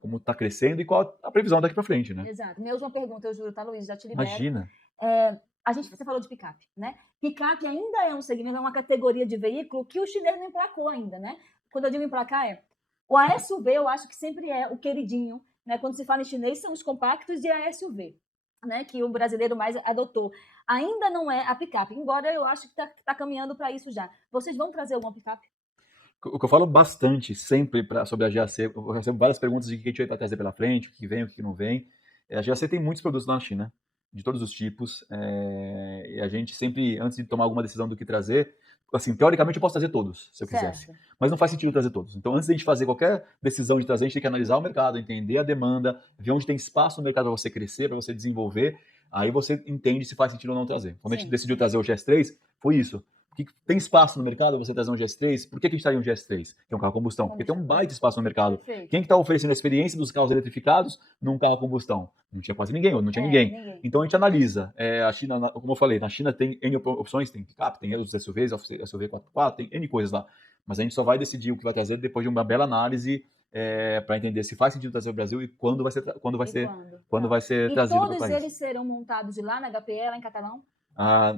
como está crescendo e qual a previsão daqui para frente, né? Exato. Minha última pergunta, eu juro, tá, Luiz? Já te libero. Imagina. Você falou de picape, né? Picape ainda é um segmento, é uma categoria de veículo que o chinês não emplacou ainda, né? Quando eu digo emplacar, o ASUV eu acho que sempre é o queridinho, né? Quando se fala em chinês, são os compactos e a ASUV, né? Que o brasileiro mais adotou. Ainda não é a picape, embora eu acho que tá caminhando para isso já. Vocês vão trazer alguma picape? O que eu falo bastante sempre sobre a GAC, eu recebo várias perguntas de o que a gente vai trazer pela frente, o que vem, o que não vem. A GAC tem muitos produtos lá na China, de todos os tipos, e a gente sempre, antes de tomar alguma decisão do que trazer, assim, teoricamente eu posso trazer todos, se eu quisesse, mas não faz sentido trazer todos. Então, antes de a gente fazer qualquer decisão de trazer, a gente tem que analisar o mercado, entender a demanda, ver onde tem espaço no mercado para você crescer, para você desenvolver, aí você entende se faz sentido ou não trazer. Quando a gente decidiu trazer o GS3, foi isso. Porque tem espaço no mercado você trazer um GS3? Por que a gente traria um GS3? Que é um carro a combustão. Porque tem um baita espaço no mercado. Perfeito. Quem que está oferecendo a experiência dos carros eletrificados num carro a combustão? Não tinha quase ninguém, ou não tinha ninguém. Então a gente analisa. A China, como eu falei, na China tem N opções, tem picape, tem os SUVs, SUV 4x4, tem N coisas lá. Mas a gente só vai decidir o que vai trazer depois de uma bela análise para entender se faz sentido trazer o Brasil e quando vai ser trazido para o país. E todos eles serão montados lá na HPE, lá em Catalão?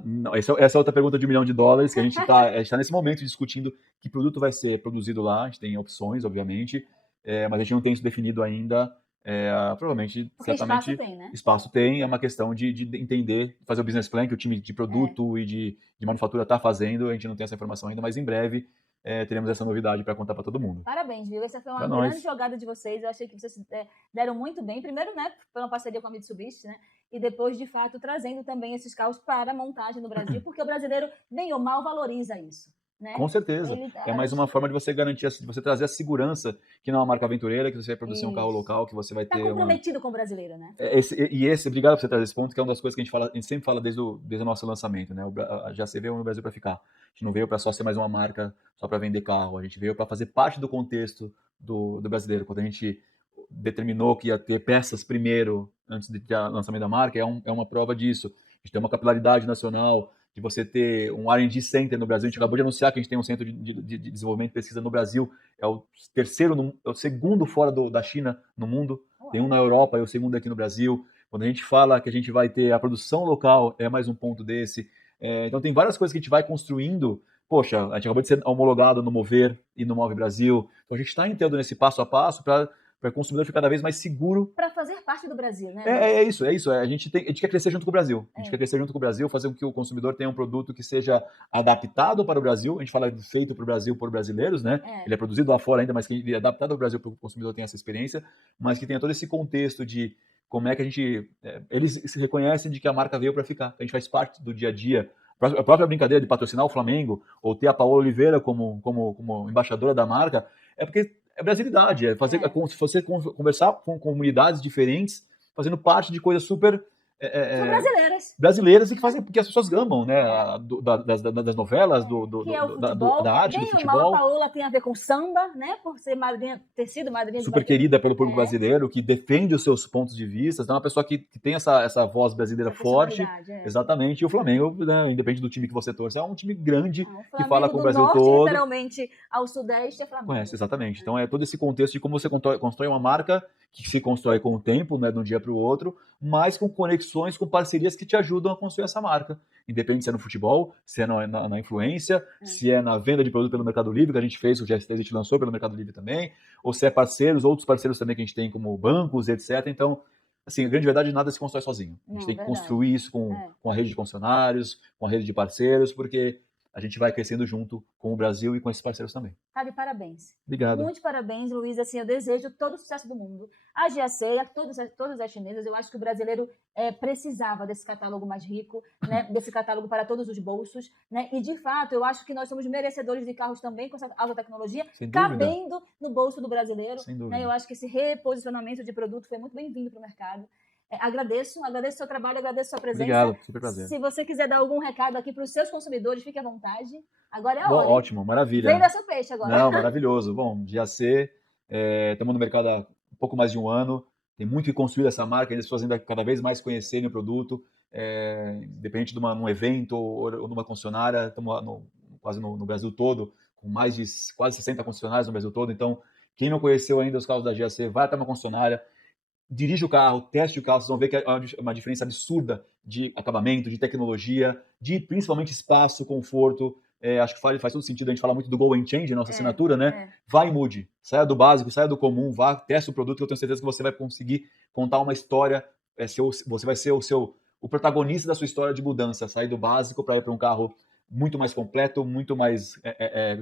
Não, essa é outra pergunta de $1 milhão, que a gente está nesse momento discutindo que produto vai ser produzido lá. A gente tem opções, obviamente, mas a gente não tem isso definido ainda. Provavelmente, porque certamente, espaço tem, né? Espaço tem, é uma questão de entender, fazer o business plan que o time de produto e de manufatura está fazendo. A gente não tem essa informação ainda, mas em breve teremos essa novidade para contar para todo mundo. Parabéns, viu? Essa foi uma grande jogada de vocês. Eu achei que vocês deram muito bem. Primeiro, né, foi uma parceria com a Mitsubishi, né? E depois, de fato, trazendo também esses carros para montagem no Brasil, porque o brasileiro, bem ou mal, valoriza isso. Né? Com certeza. É mais uma forma de você garantir, de você trazer a segurança que não é uma marca aventureira, que você vai produzir um carro local, que você vai ter comprometido com o brasileiro, né? Obrigado por você trazer esse ponto, que é uma das coisas que a gente sempre fala desde o nosso lançamento, né? A GAC veio no Brasil para ficar. A gente não veio para só ser mais uma marca, só para vender carro. A gente veio para fazer parte do contexto do brasileiro. Quando a gente determinou que ia ter peças primeiro, antes de ter o lançamento da marca, é uma prova disso. A gente tem uma capilaridade nacional, de você ter um R&D Center no Brasil. A gente acabou de anunciar que a gente tem um centro de desenvolvimento e pesquisa no Brasil. É o segundo fora da China no mundo. Tem um na Europa e o segundo aqui no Brasil. Quando a gente fala que a gente vai ter a produção local, é mais um ponto desse. Então tem várias coisas que a gente vai construindo. Poxa, a gente acabou de ser homologado no Mover e no Move Brasil. Então a gente está entrando nesse passo a passo para para o consumidor ficar cada vez mais seguro. Para fazer parte do Brasil, né? É isso. A gente quer crescer junto com o Brasil. A gente quer crescer junto com o Brasil, fazer com que o consumidor tenha um produto que seja adaptado para o Brasil. A gente fala feito para o Brasil por brasileiros, né? Ele é produzido lá fora ainda, mas que ele é adaptado ao Brasil para que o consumidor tenha essa experiência, mas que tenha todo esse contexto de como é que a gente... eles se reconhecem de que a marca veio para ficar. A gente faz parte do dia a dia. A própria brincadeira de patrocinar o Flamengo ou ter a Paola Oliveira como embaixadora da marca é porque é brasilidade, é você conversar com comunidades diferentes, fazendo parte de coisas super... São brasileiras. Brasileiras e que fazem porque as pessoas amam, né? Das novelas, que é o futebol. da arte, do futebol. A Paola tem a ver com samba, né? Por ser ter sido madrinha de super querida pelo público brasileiro, que defende os seus pontos de vista. Então é uma pessoa que tem essa voz brasileira forte. Exatamente. E o Flamengo, né, independente do time que você torce, é um time grande que fala com o Brasil norte, todo. Literalmente ao sudeste é Flamengo. Conhece, exatamente. Então é todo esse contexto de como você constrói uma marca que se constrói com o tempo, né, de um dia para o outro, mas com conexões, com parcerias que te ajudam a construir essa marca. Independente se é no futebol, se é na influência, se é na venda de produto pelo Mercado Livre, que a gente fez, o GS3 a gente lançou pelo Mercado Livre também, ou se é outros parceiros também que a gente tem, como bancos, etc. Então, assim, a grande verdade, nada se constrói sozinho. A gente tem que construir isso com a rede de funcionários, com a rede de parceiros, porque a gente vai crescendo junto com o Brasil e com esses parceiros também. Tá de parabéns. Obrigado. Muitos parabéns, Luiz. Assim, eu desejo todo o sucesso do mundo. A GAC, a todas as chinesas, eu acho que o brasileiro precisava desse catálogo mais rico, né? Desse catálogo para todos os bolsos, né? E, de fato, eu acho que nós somos merecedores de carros também com essa alta tecnologia, cabendo no bolso do brasileiro. Sem dúvida. Né? Eu acho que esse reposicionamento de produto foi muito bem-vindo para o mercado. Agradeço o seu trabalho, agradeço a sua presença. Obrigado, super prazer. Se você quiser dar algum recado aqui para os seus consumidores, fique à vontade. Agora é a hora. Ótimo, maravilha. Venda seu peixe agora. Não, maravilhoso. Bom, GAC, estamos no mercado há um pouco mais de um ano, tem muito que construir essa marca, as pessoas ainda cada vez mais conhecerem o produto, independente de um evento ou numa concessionária, estamos quase no Brasil todo, com mais de quase 60 concessionárias no Brasil todo, então quem não conheceu ainda os carros da GAC, vai até uma concessionária, dirige o carro, teste o carro, vocês vão ver que é uma diferença absurda de acabamento, de tecnologia, de principalmente espaço, conforto. Acho que faz todo sentido a gente falar muito do Go and Change, nossa assinatura, né? Vai e mude. Saia do básico, saia do comum, vá, teste o produto, que eu tenho certeza que você vai conseguir contar uma história, você vai ser o protagonista da sua história de mudança, sair do básico para ir para um carro muito mais completo, muito mais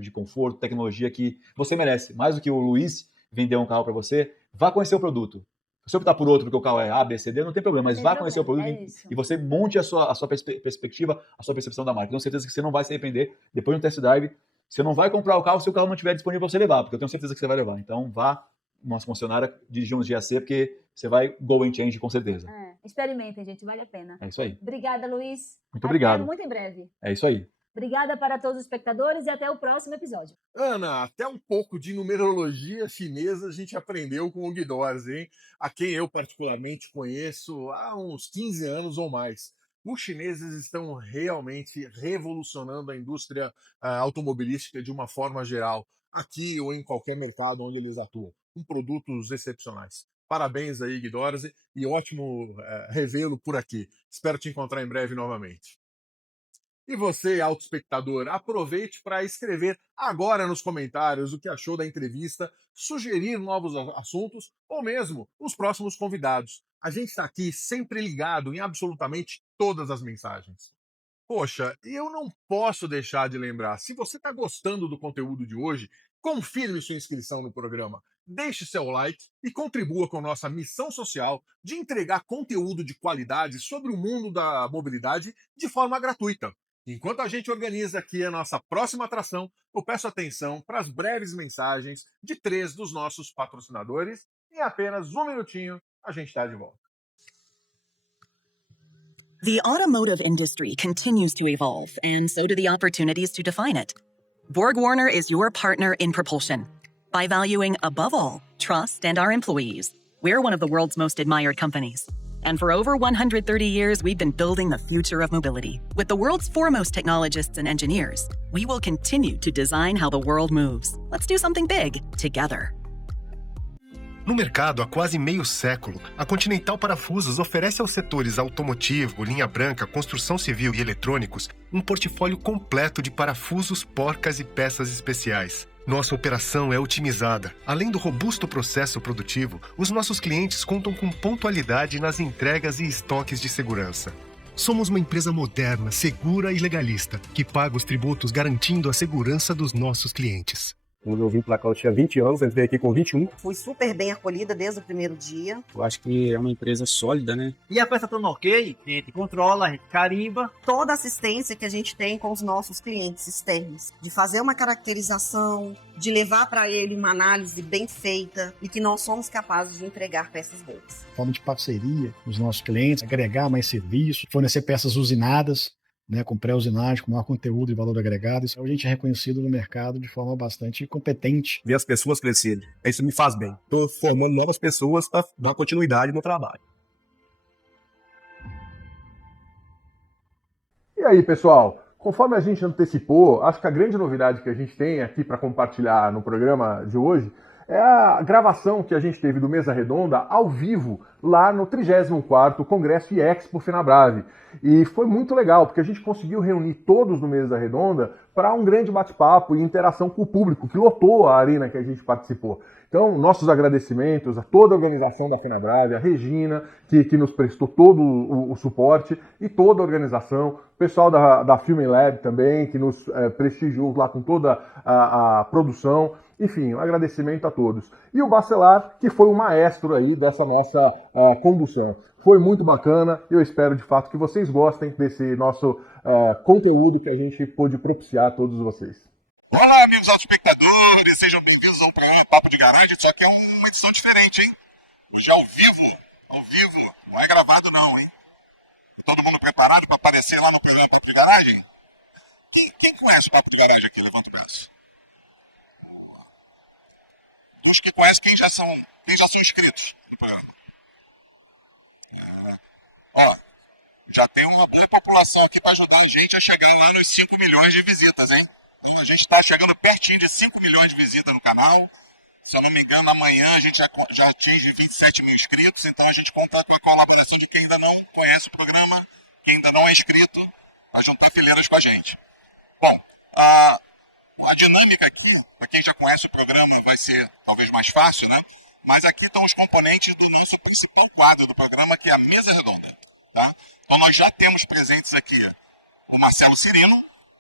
de conforto, tecnologia que você merece. Mais do que o Luiz vender um carro para você, vá conhecer o produto. Se optar por outro, porque o carro é A, B, C, D, não tem problema, mas vá conhecer o produto e você monte a sua perspectiva, a sua percepção da marca. Tenho certeza que você não vai se arrepender. Depois do test drive, você não vai comprar o carro se o carro não estiver disponível para você levar, porque eu tenho certeza que você vai levar. Então, vá numa concessionária, dirigir um GAC, porque você vai Go and Change com certeza. Experimentem, gente, vale a pena. É isso aí. Obrigada, Luiz. Muito obrigado. Muito em breve. É isso aí. Obrigada para todos os espectadores e até o próximo episódio. Ana, até um pouco de numerologia chinesa a gente aprendeu com o Guidorzi, hein? A quem eu particularmente conheço há uns 15 anos ou mais. Os chineses estão realmente revolucionando a indústria automobilística de uma forma geral, aqui ou em qualquer mercado onde eles atuam, com produtos excepcionais. Parabéns aí, Guidorzi, e ótimo revê-lo por aqui. Espero te encontrar em breve novamente. E você, autoespectador, aproveite para escrever agora nos comentários o que achou da entrevista, sugerir novos assuntos ou mesmo os próximos convidados. A gente está aqui sempre ligado em absolutamente todas as mensagens. Poxa, eu não posso deixar de lembrar, se você está gostando do conteúdo de hoje, confirme sua inscrição no programa, deixe seu like e contribua com nossa missão social de entregar conteúdo de qualidade sobre o mundo da mobilidade de forma gratuita. Enquanto a gente organiza aqui a nossa próxima atração, eu peço atenção para as breves mensagens de 3 dos nossos patrocinadores. Em apenas um minutinho, a gente está de volta. The automotive industry continues to evolve, and so do the opportunities to define it. BorgWarner is your partner in propulsion. By valuing, above all, trust and our employees, we're one of the world's most admired companies. And for over 130 years, we've been building the future of mobility. With the world's foremost technologists and engineers, we will continue to design how the world moves. Let's do something big together. No mercado há quase meio século, a Continental Parafusos oferece aos setores automotivo, linha branca, construção civil e eletrônicos um portfólio completo de parafusos, porcas e peças especiais. Nossa operação é otimizada. Além do robusto processo produtivo, os nossos clientes contam com pontualidade nas entregas e estoques de segurança. Somos uma empresa moderna, segura e legalista, que paga os tributos garantindo a segurança dos nossos clientes. Quando eu vim pra cá, eu tinha 20 anos, entrei aqui com 21. Fui super bem acolhida desde o primeiro dia. Eu acho que é uma empresa sólida, né? E a peça estando ok, a gente controla, a gente carimba. Toda a assistência que a gente tem com os nossos clientes externos, de fazer uma caracterização, de levar para ele uma análise bem feita e que nós somos capazes de entregar peças boas. Forma de parceria com os nossos clientes, agregar mais serviço, fornecer peças usinadas, né, com pré-usinagem, com maior conteúdo e valor agregado. Isso a gente é reconhecido no mercado de forma bastante competente. Ver as pessoas crescerem, isso me faz bem. Estou formando novas pessoas para dar continuidade no trabalho. E aí, pessoal? Conforme a gente antecipou, acho que a grande novidade que a gente tem aqui para compartilhar no programa de hoje é a gravação que a gente teve do Mesa Redonda ao vivo lá no 34º Congresso e Expo Fenabrave. E foi muito legal, porque a gente conseguiu reunir todos no Mesa Redonda para um grande bate-papo e interação com o público, que lotou a arena que a gente participou. Então, nossos agradecimentos a toda a organização da Fenabrave, a Regina, que nos prestou todo o suporte, e toda a organização, o pessoal da Film Lab também, que nos prestigiou lá com toda a produção. Enfim, um agradecimento a todos. E o Bacelar, que foi o maestro aí dessa nossa condução. Foi muito bacana, eu espero de fato que vocês gostem desse nosso conteúdo que a gente pôde propiciar a todos vocês. Olá, amigos autoespectadores, sejam bem-vindos ao primeiro Papo de Garagem, só que é uma edição diferente, hein? Hoje é ao vivo, não é gravado não, hein? Todo mundo preparado para aparecer lá no primeiro Papo de Garagem? Quem conhece o Papo de Garagem aqui? Levanta o braço. Os que conhecem, quem já são inscritos no programa. Ó, já tem uma boa população aqui para ajudar a gente a chegar lá nos 5 milhões de visitas, hein? A gente está chegando pertinho de 5 milhões de visitas no canal. Se eu não me engano, amanhã a gente já atinge 27 mil inscritos, então a gente conta com a colaboração de quem ainda não conhece o programa, quem ainda não é inscrito, a juntar fileiras com a gente. Bom, a dinâmica aqui, para quem já conhece o programa, vai ser talvez mais fácil, né? Mas aqui estão os componentes do nosso principal quadro do programa, que é a Mesa Redonda. Tá? Então nós já temos presentes aqui o Marcelo Cirino,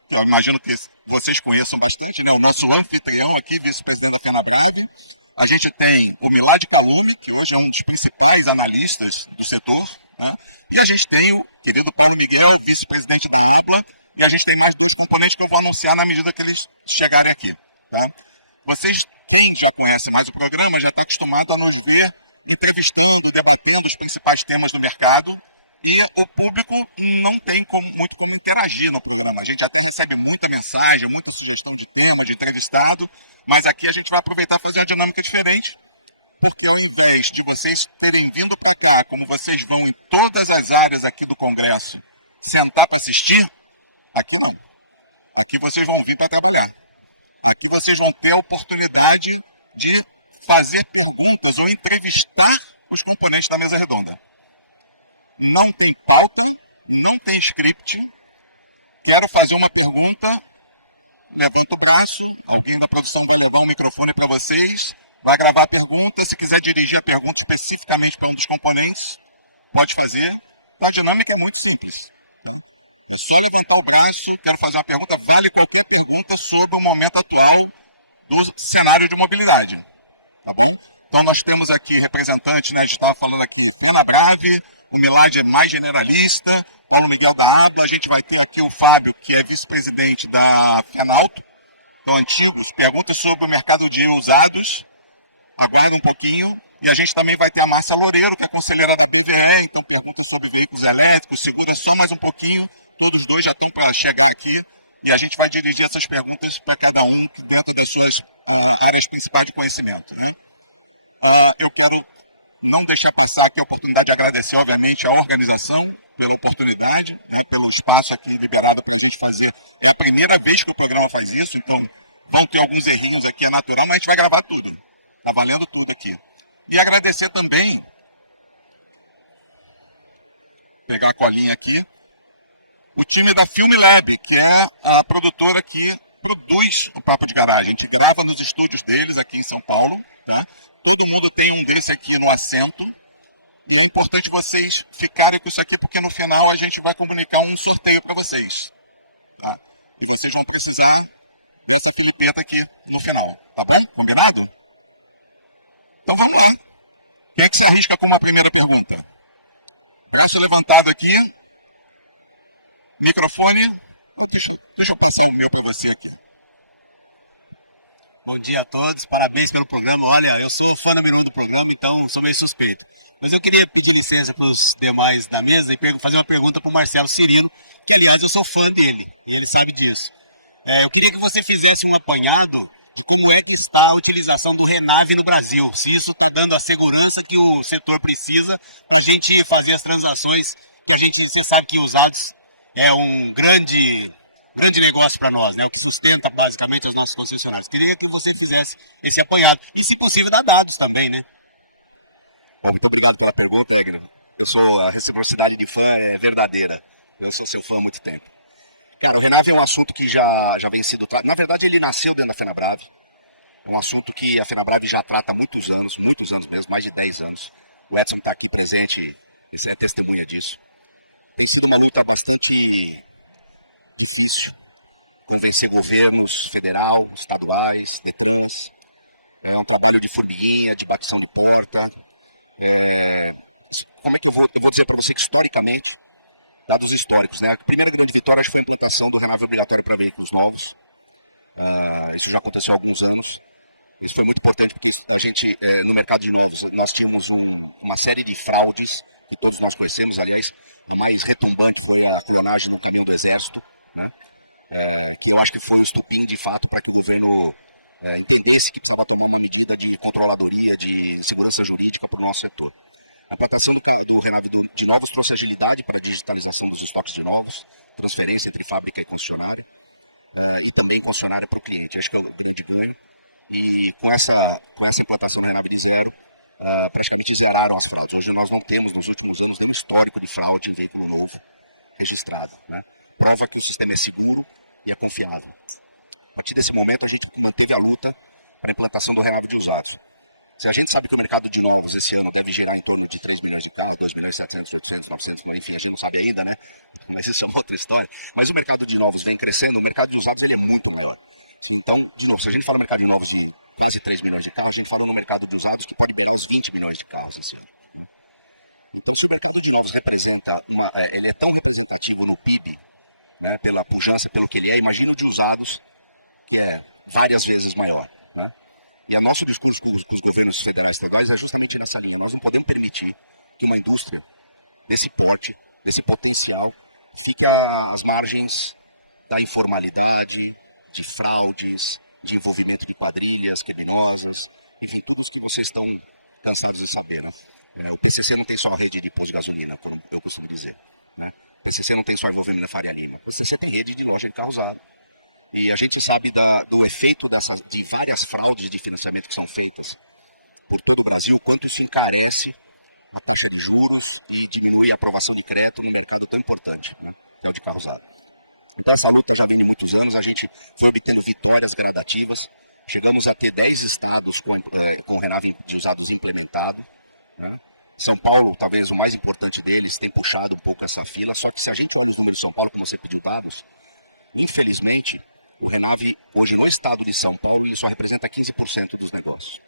que eu imagino que vocês conheçam bastante, né? O nosso anfitrião aqui, vice-presidente da Fenabrave. A gente tem o Milad Kalov, que hoje é um dos principais analistas do setor. Tá? E a gente tem o querido Paulo Miguel, vice-presidente do Obla. E a gente tem mais 2 componentes que eu vou anunciar na medida que eles chegarem aqui. Tá? Vocês, quem já conhece mais o programa, já está acostumado a nos ver entrevistando, debatendo os principais temas do mercado. E o público não tem muito como interagir no programa. A gente já recebe muita mensagem, muita sugestão de tema, de entrevistado. Mas aqui a gente vai aproveitar e fazer uma dinâmica diferente. Porque ao invés de vocês terem vindo para cá, como vocês vão em todas as áreas aqui do Congresso, sentar para assistir, aqui não. Aqui vocês vão vir para trabalhar. Aqui vocês vão ter a oportunidade de fazer perguntas ou entrevistar os componentes da Mesa Redonda. Não tem pauta, não tem script. Quero fazer uma pergunta. Levanta o braço. Alguém da produção vai levar o microfone para vocês. Vai gravar a pergunta. Se quiser dirigir a pergunta especificamente para um dos componentes, pode fazer. A dinâmica é muito simples. É só levantar o braço. Quero fazer uma pergunta. Vale qualquer pergunta sobre o momento atual do cenário de mobilidade. Tá bom? Então nós temos aqui representantes, né? A gente estava falando aqui Fenabrave, o Milad é mais generalista, o Paulo Miguel da APA, a gente vai ter aqui o Fábio, que é vice-presidente da Fenalto, do Antigos, perguntas sobre o mercado de usados, aguarda um pouquinho, e a gente também vai ter a Márcia Loureiro, que é conselheira da BVE, então perguntas sobre veículos elétricos, segura só mais um pouquinho, todos dois já estão para chegar aqui, e a gente vai dirigir essas perguntas para cada um dentro das suas áreas principais de conhecimento. Né? Eu quero não deixar passar aqui a oportunidade de agradecer, obviamente, a organização pela oportunidade, né, pelo espaço aqui liberado para a gente fazer. É a primeira vez que o programa faz isso, então vão ter alguns errinhos aqui, é natural, mas a gente vai gravar tudo. Está valendo tudo aqui. E agradecer também, pegar a colinha aqui, o time da Film Lab, que é a produtora aqui, produz o Papo de Garagem, a gente grava nos estúdios deles aqui em São Paulo, tá? Todo mundo tem um desse aqui no assento. E é importante vocês ficarem com isso aqui, porque no final a gente vai comunicar um sorteio para vocês. Tá? E vocês vão precisar dessa filipeta aqui no final. Tá bom? Combinado? Então vamos lá. Quem é que se arrisca com uma primeira pergunta? Braço levantado aqui. Microfone. Deixa eu passar o meu para você aqui. Bom dia a todos, parabéns pelo programa. Olha, eu sou fã número 1 do programa, então sou meio suspeito. Mas eu queria pedir licença para os demais da mesa e fazer uma pergunta para o Marcelo Cirino, que aliás eu sou fã dele, e ele sabe disso. Eu queria que você fizesse um apanhado de como é que está a utilização do Renave no Brasil, se isso está dando a segurança que o setor precisa para a gente fazer as transações, você sabe que usados é um grande negócio para nós, né? O que sustenta basicamente os nossos concessionários. Queria que você fizesse esse apanhado e, se possível, dar dados também, né? Bom, muito obrigado pela pergunta, Legra. A reciprocidade de fã é verdadeira. Eu sou seu fã há muito tempo. Cara, o Renave é um assunto que já vem sendo tratado. Na verdade, ele nasceu dentro da FenaBrave. É um assunto que a FenaBrave já trata há muitos anos mesmo, mais de 10 anos. O Edson está aqui presente, você é testemunha disso. Tem sido uma luta bastante difícil. Convencer governos federal, estaduais, DETRANs. É um trabalho de formiguinha, de batição de porta. Como é que eu vou dizer para você que historicamente, dados históricos, né? A primeira grande vitória foi a implantação do Renave obrigatório para veículos novos. Isso já aconteceu há alguns anos. Isso foi muito importante porque a gente, no mercado de novos, nós tínhamos uma série de fraudes que todos nós conhecemos. Aliás, o mais retumbante foi a drenagem no caminhão do Exército, né? Que eu acho que foi um estupim de fato para que o governo entendesse que precisava tomar uma medida de controladoria, de segurança jurídica para o nosso setor. A implantação do Renave de novos trouxe agilidade para a digitalização dos estoques de novos, transferência entre fábrica e concessionário, e também concessionário para o cliente. Acho que é um cliente ganho. E com essa implantação do Renave de zero, praticamente zeraram as fraudes. Hoje nós não temos, nos últimos anos, nenhum histórico de fraude em veículo novo registrado, né? Prova que o sistema é seguro e é confiável. A partir desse momento, a gente manteve a luta para a implantação do Renave de usados. Se a gente sabe que o mercado de novos esse ano deve girar em torno de 3 milhões de carros, 2 milhões e 700, 800, 900, enfim, a gente não sabe ainda, né? Mas essa é uma outra história. Mas o mercado de novos vem crescendo, o mercado de usados ele é muito maior. Então, de novo, se a gente fala no mercado de novos de quase 3 milhões de carros, a gente fala no mercado de usados que pode virar uns 20 milhões de carros esse ano. Então, se o mercado de novos representa, ele é tão representativo no PIB, né, pela pujança, pelo que ele é, imagina o de usados, que é várias vezes maior. Né? E o nosso discurso com os governos federais e estaduais é justamente nessa linha. Nós não podemos permitir que uma indústria desse porte, desse potencial, fique às margens da informalidade, de fraudes, de envolvimento de quadrilhas criminosas, enfim, todos que vocês estão cansados de saber. Né? O PCC não tem só a rede de posto de gasolina, como eu costumo dizer. Né? O PCC não tem só envolvimento na Faria Lima, o PCC tem rede de loja causada. E a gente sabe do efeito de várias fraudes de financiamento que são feitas por todo o Brasil, quanto isso encarece a taxa de juros e diminui a aprovação de crédito no mercado tão importante, né? Que é o de carro usado. Então essa luta já vem de muitos anos, a gente foi obtendo vitórias gradativas, chegamos a ter 10 estados com o Renave de usados implementado. Né? São Paulo, talvez o mais importante deles, tem puxado um pouco essa fila, só que se a gente for nos números de São Paulo, como você pediu dados, infelizmente, o Renave, hoje no estado de São Paulo, ele só representa 15% dos negócios.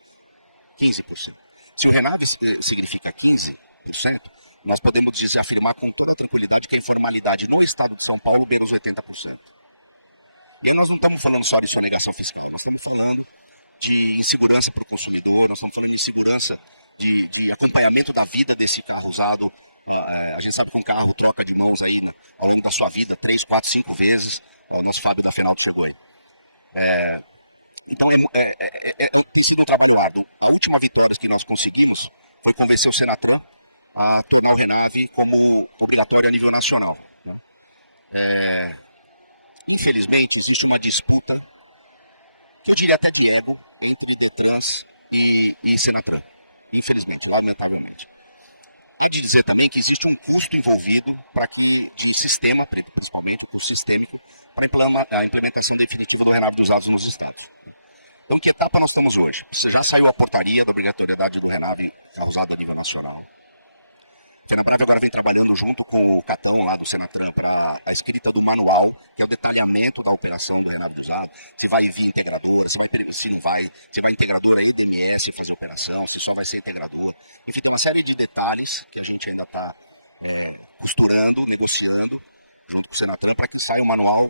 15%. Se o Renave significa 15%, nós podemos dizer, afirmar com toda tranquilidade que a informalidade no estado de São Paulo menos 80%. E nós não estamos falando só de sonegação fiscal, nós estamos falando de insegurança para o consumidor, nós estamos falando de insegurança de acompanhamento da vida desse carro usado. A gente sabe que um carro troca de mãos aí, né, ao longo da sua vida 3, 4, 5 vezes. O nosso Fábio da Fenaldo chegou aí. Então tem sido um trabalho árduo. A última vitória que nós conseguimos foi convencer o Senatran a tornar o Renave como obrigatório a nível nacional. Infelizmente existe uma disputa, que eu diria até de ego, entre DETRANs e Senatran. Infelizmente, lamentavelmente. Tenho que dizer também que existe um custo envolvido para que o sistema, principalmente o custo sistêmico, para a implementação definitiva do RENAV dos usados nos estados. Então, que etapa nós estamos hoje? Você já saiu a portaria da obrigatoriedade do RENAV usado a nível nacional. A FENABRAV agora vem trabalhando junto com o Catão lá do Senatran para a escrita do manual, que é o detalhamento da operação do RENAV usado, se vai vir integradora, se vai se não vai, se vai integradora aí DMS fazer a operação, se só vai ser integrador. Enfim, tem uma série de detalhes que a gente ainda está costurando, negociando, junto com o Senatran, para que saia um manual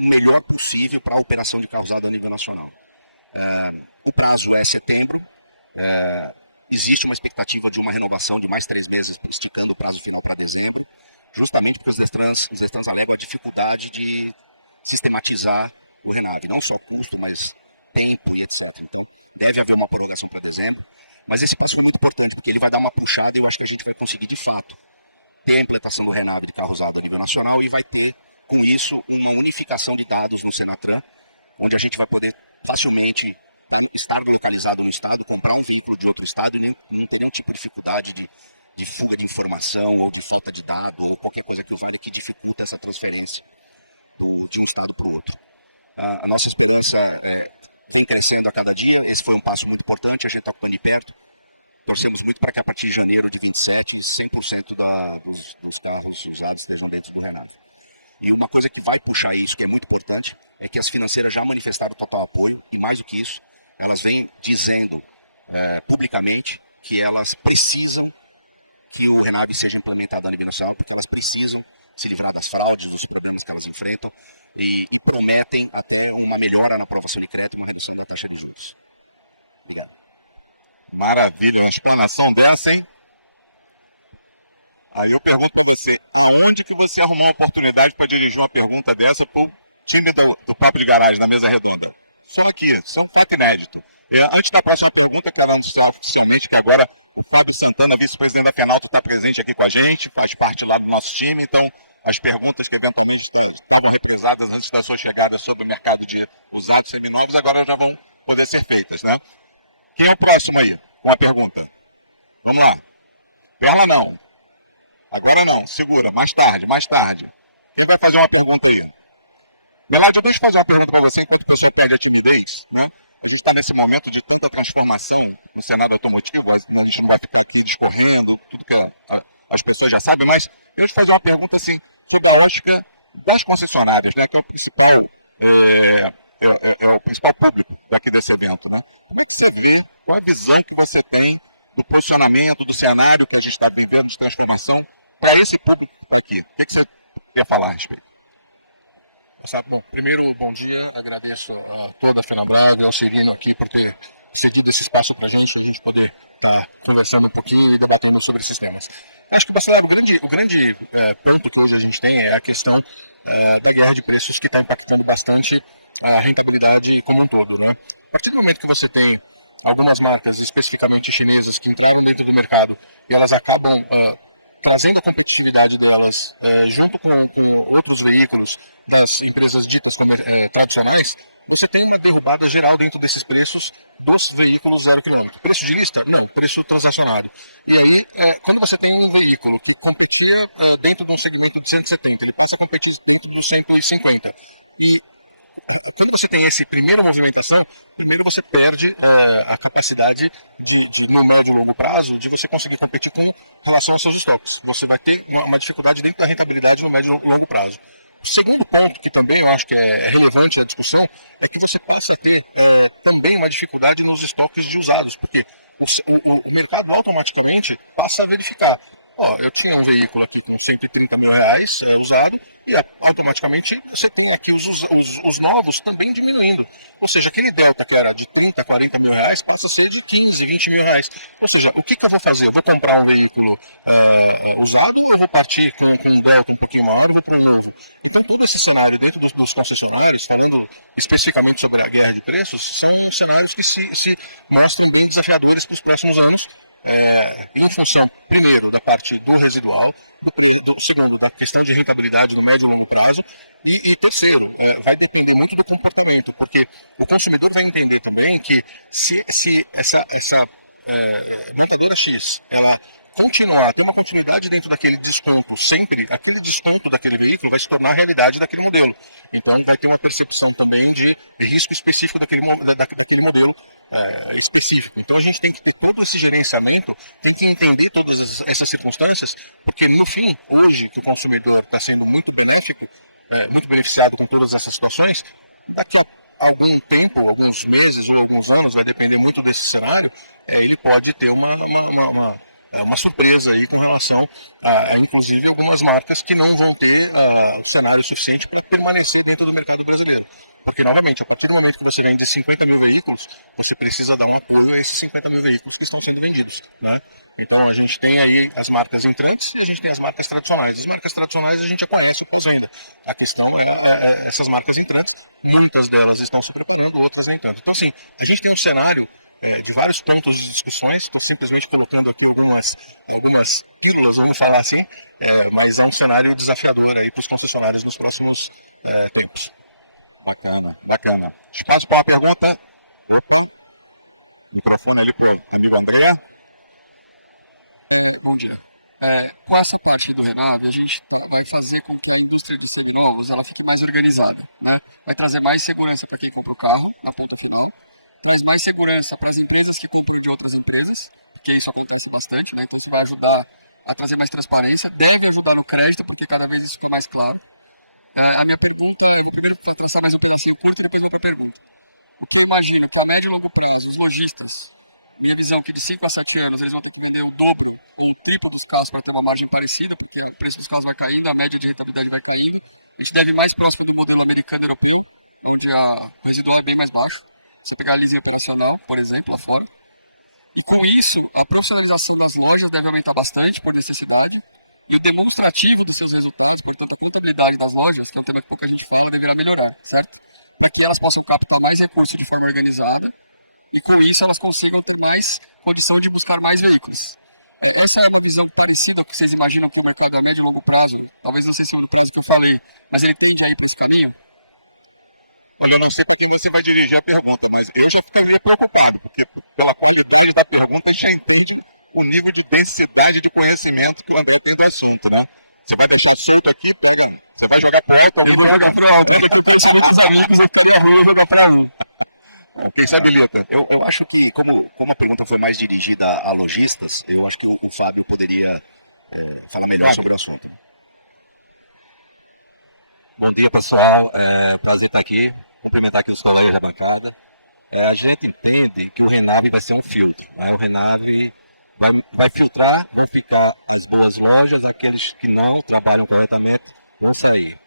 o melhor possível para a operação de calçada a nível nacional. O prazo é setembro. Existe uma expectativa de uma renovação de mais 3 meses, esticando o prazo final para dezembro, justamente porque as trans alegam a dificuldade de sistematizar o RENAV, não só custo, mas tempo e etc. Então, deve haver uma prorrogação para dezembro, mas esse prazo foi muito importante, porque ele vai dar uma puxada e eu acho que a gente vai conseguir, de fato, ter a implantação do RENAV de carro usado a nível nacional e vai ter, com isso, uma unificação de dados no Senatran, onde a gente vai poder facilmente estar localizado no estado, comprar um veículo de outro estado, né? Não ter nenhum tipo de dificuldade de fuga de informação ou de falta de dado ou qualquer coisa que que dificulta essa transferência de um estado para o outro. A nossa experiência vem crescendo a cada dia, esse foi um passo muito importante, a gente está ocupando perto. Torcemos muito para que a partir de janeiro de 27, 100% dos carros usados estejam dentro do RENAV. E uma coisa que vai puxar isso, que é muito importante, é que as financeiras já manifestaram total apoio, e mais do que isso, elas vêm dizendo publicamente que elas precisam que o RENAV seja implementado a nível nacional, porque elas precisam se livrar das fraudes, dos problemas que elas enfrentam, e prometem até uma melhora na aprovação de crédito, uma redução da taxa de juros. Obrigado. Maravilha, uma explanação dessa, hein? Aí eu pergunto para você, onde que você arrumou uma oportunidade para dirigir uma pergunta dessa pro time do Papo de Garagem, na mesa redonda? Só aqui, isso é um feito inédito. Antes da próxima pergunta, quero anunciar oficialmente que agora o Fábio Santana, vice-presidente da FENALTA, está presente aqui com a gente, faz parte lá do nosso time, então as perguntas que eventualmente estavam represadas antes da sua chegada sobre o mercado de usados seminovos, agora já vão poder ser feitas, né? Quem é o próximo aí? Uma pergunta. Vamos lá. Ela não. Agora não, segura. Mais tarde. Quem vai fazer uma pergunta aí? Belardo, deixa eu fazer uma pergunta para você enquanto você perde a timidez, né? A gente está nesse momento de tanta transformação no cenário automotivo, a gente não vai ficar aqui discorrendo, tudo que as pessoas já sabem, mas deixa eu fazer uma pergunta assim, que é da ótica das concessionárias, né? Que é o principal, o principal público daqui desse evento, né? Como é que você vê, qual é a visão que você tem do posicionamento, do cenário que a gente está vivendo de transformação para esse público aqui? O que você quer falar a respeito? Primeiro, bom dia, agradeço a toda a FENABRAV, ao Cirino aqui por ter cedido esse espaço para a gente poder estar conversando um pouquinho e debatendo sobre esses temas. Acho que, pessoal, o grande ponto que hoje a gente tem é a questão da guerra de preços que está impactando bastante a rentabilidade como um todo, né? A partir do momento que você tem algumas marcas, especificamente chinesas, que entraram dentro do mercado e elas acabam trazendo a competitividade delas junto com outros veículos das empresas ditas tradicionais, você tem uma derrubada geral dentro desses preços dos veículos 0 km. Preço de lista? Não, preço transacionário. E aí, quando você tem um veículo que competia dentro de um segmento de 170, ele passa a competir dentro dos 150. E quando você tem essa primeira movimentação, primeiro você perde a capacidade no médio e longo prazo de você conseguir competir com relação aos seus estoques. Você vai ter uma dificuldade dentro da rentabilidade no médio e longo prazo. O segundo ponto, que também eu acho que é relevante na discussão, é que você passa a ter também uma dificuldade nos estoques de usados, porque o mercado automaticamente passa a verificar. Eu tinha um veículo aqui com 130 mil reais usado, e automaticamente você tem aqui os novos também diminuindo. Ou seja, aquele delta que era de 30, 40 mil reais passa a ser de 15, 20 mil reais. Ou seja, o que eu vou fazer? Eu vou comprar um veículo usado ou eu vou partir com um delta um pouquinho maior e vou para o novo? Então, todo esse cenário dentro dos concessionários, falando especificamente sobre a guerra de preços, são cenários que se mostram bem desafiadores para os próximos anos, em função, primeiro, da parte do residual, do segundo, da questão de rentabilidade no médio e longo prazo, e terceiro, vai depender muito do comportamento, porque o consumidor vai entender também que se essa vendedora X ela continuar, ter uma continuidade dentro daquele desconto sempre, aquele desconto daquele veículo vai se tornar a realidade daquele modelo. Então vai ter uma percepção também de risco específico daquele modelo específico. Então a gente tem que ter todo esse gerenciamento, tem que entender todas essas circunstâncias, porque no fim, hoje, que o consumidor está sendo muito benéfico, muito beneficiado com todas essas situações, daqui a algum tempo, alguns meses ou alguns anos, vai depender muito desse cenário, ele pode ter uma surpresa aí com relação a, inclusive, algumas marcas que não vão ter cenário suficiente para permanecer dentro do mercado brasileiro. Porque, novamente, a partir do momento que você vende 50 mil veículos, você precisa dar uma apoio a esses 50 mil veículos que estão sendo vendidos. Né? Então, a gente tem aí as marcas entrantes e a gente tem as marcas tradicionais. As marcas tradicionais a gente já conhece um pouco ainda. A questão é essas marcas entrantes, muitas delas estão sobrepujando, outras nem tanto. Então, assim, a gente tem um cenário de vários pontos de discussões, simplesmente colocando aqui algumas pílulas, vamos falar assim, mas é um cenário desafiador aí para os concessionários nos próximos tempos. Bacana. Espaço para uma pergunta. Microfone ali para o amigo André. Bom dia. Com essa parte do Renato, a gente vai fazer com que a indústria de seminovos ela fique mais organizada. Né? Vai trazer mais segurança para quem compra o carro na ponta final. Traz mais segurança para as empresas que compram de outras empresas, porque isso acontece bastante, né? Então isso vai ajudar a trazer mais transparência, deve ajudar no crédito, porque cada vez isso fica mais claro. A minha pergunta, eu vou primeiro traçar mais um pedacinho curto e depois outra pergunta. O que eu imagino que a médio e longo prazo, os lojistas, minha visão é que de 5 a 7 anos eles vão ter que vender o dobro ou o triplo dos carros para ter uma margem parecida, porque o preço dos carros vai caindo, a média de rentabilidade vai caindo. A gente deve ir mais próximo do modelo americano e europeu, onde o residual é bem mais baixo. Se pegar a leasing operacional, por exemplo, lá fora. E com isso, a profissionalização das lojas deve aumentar bastante por necessidade. E o demonstrativo dos seus resultados, portanto, a contabilidade das lojas, que é um tema que pouca gente fala, deverá melhorar, certo? Para que elas possam captar mais recursos de forma organizada. E com isso, elas consigam ter mais condição de buscar mais veículos. Essa é uma visão parecida ao que vocês imaginam para o mercado a médio e longo prazo. Talvez não sei se é o prazo que eu falei, mas ele tende aí para esse caminho. Olha, eu não sei porque você vai dirigir a pergunta, mas eu já fiquei meio preocupado, porque pela quantidade da pergunta já entende o nível de densidade de conhecimento que ela tem dentro do assunto, né? Você vai deixar assunto aqui, você vai jogar para outro, eu vou jogar para alguém, os amigos aqui, eu vou jogar para um. Quem sabe, Leta? Eu acho que, como a pergunta foi mais dirigida a lojistas, eu acho que o Fábio poderia falar melhor sobre o assunto. Bom dia, pessoal. Prazer estar aqui. Complementar aqui os colegas da bancada. A gente entende que o Renave vai ser um filtro. Né? O Renave vai filtrar, vai ficar as boas lojas, aqueles que não trabalham corretamente, vão sair.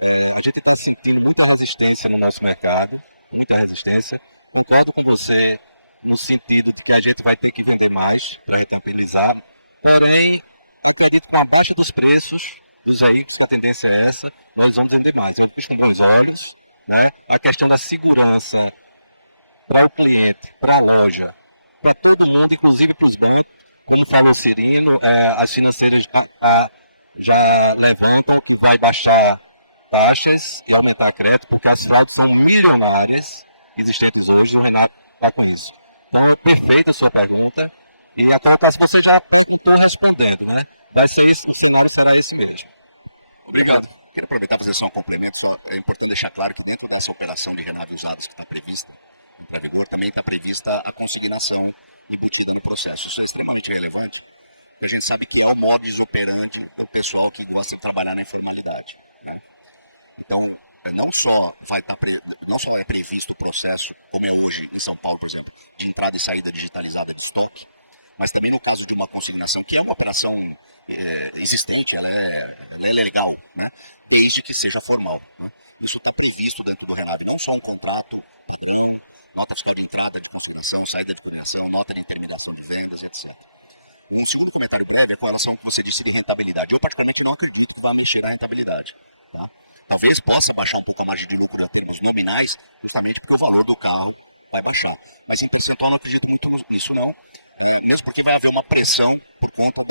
A gente está sentindo muita resistência no nosso mercado, muita resistência. Concordo com você no sentido de que a gente vai ter que vender mais para rentabilizar. Porém, acredito que na baixa dos preços dos veículos, que a tendência é essa, nós vamos vender mais. Eu vejo com 2 olhos, né? A questão da segurança para o cliente, para a loja, para todo mundo, inclusive para os bancos, como falou o Cirino, as financeiras já levantam que vai baixar taxas e aumentar crédito, porque as fraudes são milionárias existentes hoje, o Renato já conhece. Então, perfeita a sua pergunta, e até você já perguntou respondendo, né? Vai ser isso, o cenário será esse mesmo. Obrigado. Quero aproveitar para fazer só um complemento. É importante deixar claro que dentro dessa operação de Renave Usados que está prevista, para vigor também está prevista a consignação embutida no processo. Isso é extremamente relevante. A gente sabe que é o modus operandi do pessoal que gosta de trabalhar na informalidade. Né? Então, não só é previsto o processo, como é hoje em São Paulo, por exemplo, de entrada e saída digitalizada de estoque, mas também no caso de uma consignação, que é uma operação existente, ela é legal, né? Desde que seja formal. Né? Isso está previsto dentro do Renave, não só um contrato, nota fiscal de entrada, de consignação, saída de consignação, nota de terminação de vendas, etc. Um segundo comentário breve com relação ao que você disse de rentabilidade. Eu, particularmente, não acredito que vá mexer na rentabilidade. Tá? Talvez possa baixar um pouco a margem de lucro em termos nominais, justamente porque o valor do carro vai baixar. Mas em percentual, não acredito muito nisso, não. Mesmo porque vai haver uma pressão por conta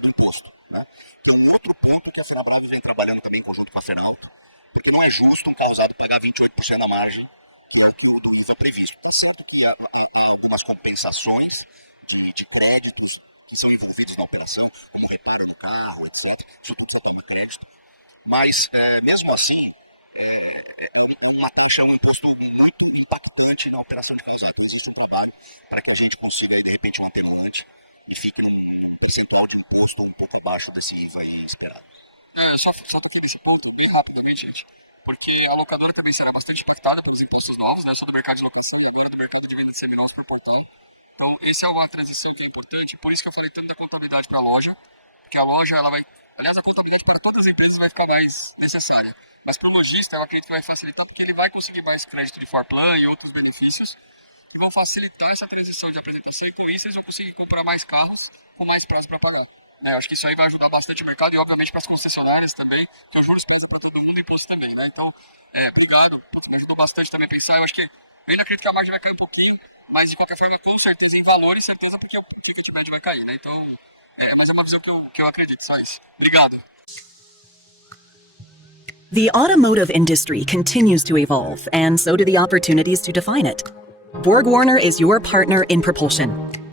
do imposto. Né? Então, outro ponto que a FenaBrave vem trabalhando também em conjunto com a Fenalta, porque não é justo um carro usado pagar 28% da margem que o IVA previsto. Tá certo que há algumas compensações de créditos que são envolvidos na operação, como reparo do carro, etc. Isso tudo precisa tomar crédito. Mas, mesmo assim, uma taxa é um imposto muito impactante na operação de realização do trabalho, para que a gente consiga, de repente, um atenuante e fique num percentual de imposto um pouco abaixo desse IVA aí esperado. Só toquei nesse ponto bem rapidamente, gente, porque a locadora também será bastante impactada pelos impostos novos, né, só do mercado de locação e agora do mercado de venda de seminovos por portal. Então, essa é uma transição que é importante, por isso que eu falei tanto da contabilidade para a loja, porque a loja, ela vai, aliás, a contabilidade para todas as empresas vai ficar mais necessária, mas para o lojista, eu acredito que vai facilitar, porque ele vai conseguir mais crédito de Forplan e outros benefícios que vão facilitar essa transição de apresentação, e com isso eles vão conseguir comprar mais carros com mais prazo para pagar. Eu acho que isso aí vai ajudar bastante o mercado e, obviamente, para as concessionárias também, que os juros precisa para todo mundo e imposto também, né? Então, obrigado, porque me ajudou bastante também a pensar. Eu acho que, eu ainda acredito que a margem vai cair um pouquinho, mas, de qualquer forma, com certeza, em valor e certeza, porque o ticket médio vai cair, né? Então, mas é uma visão que eu acredito, só isso. Obrigado. The automotive industry continues to evolve, and so do the opportunities to define it. BorgWarner is your partner in propulsion.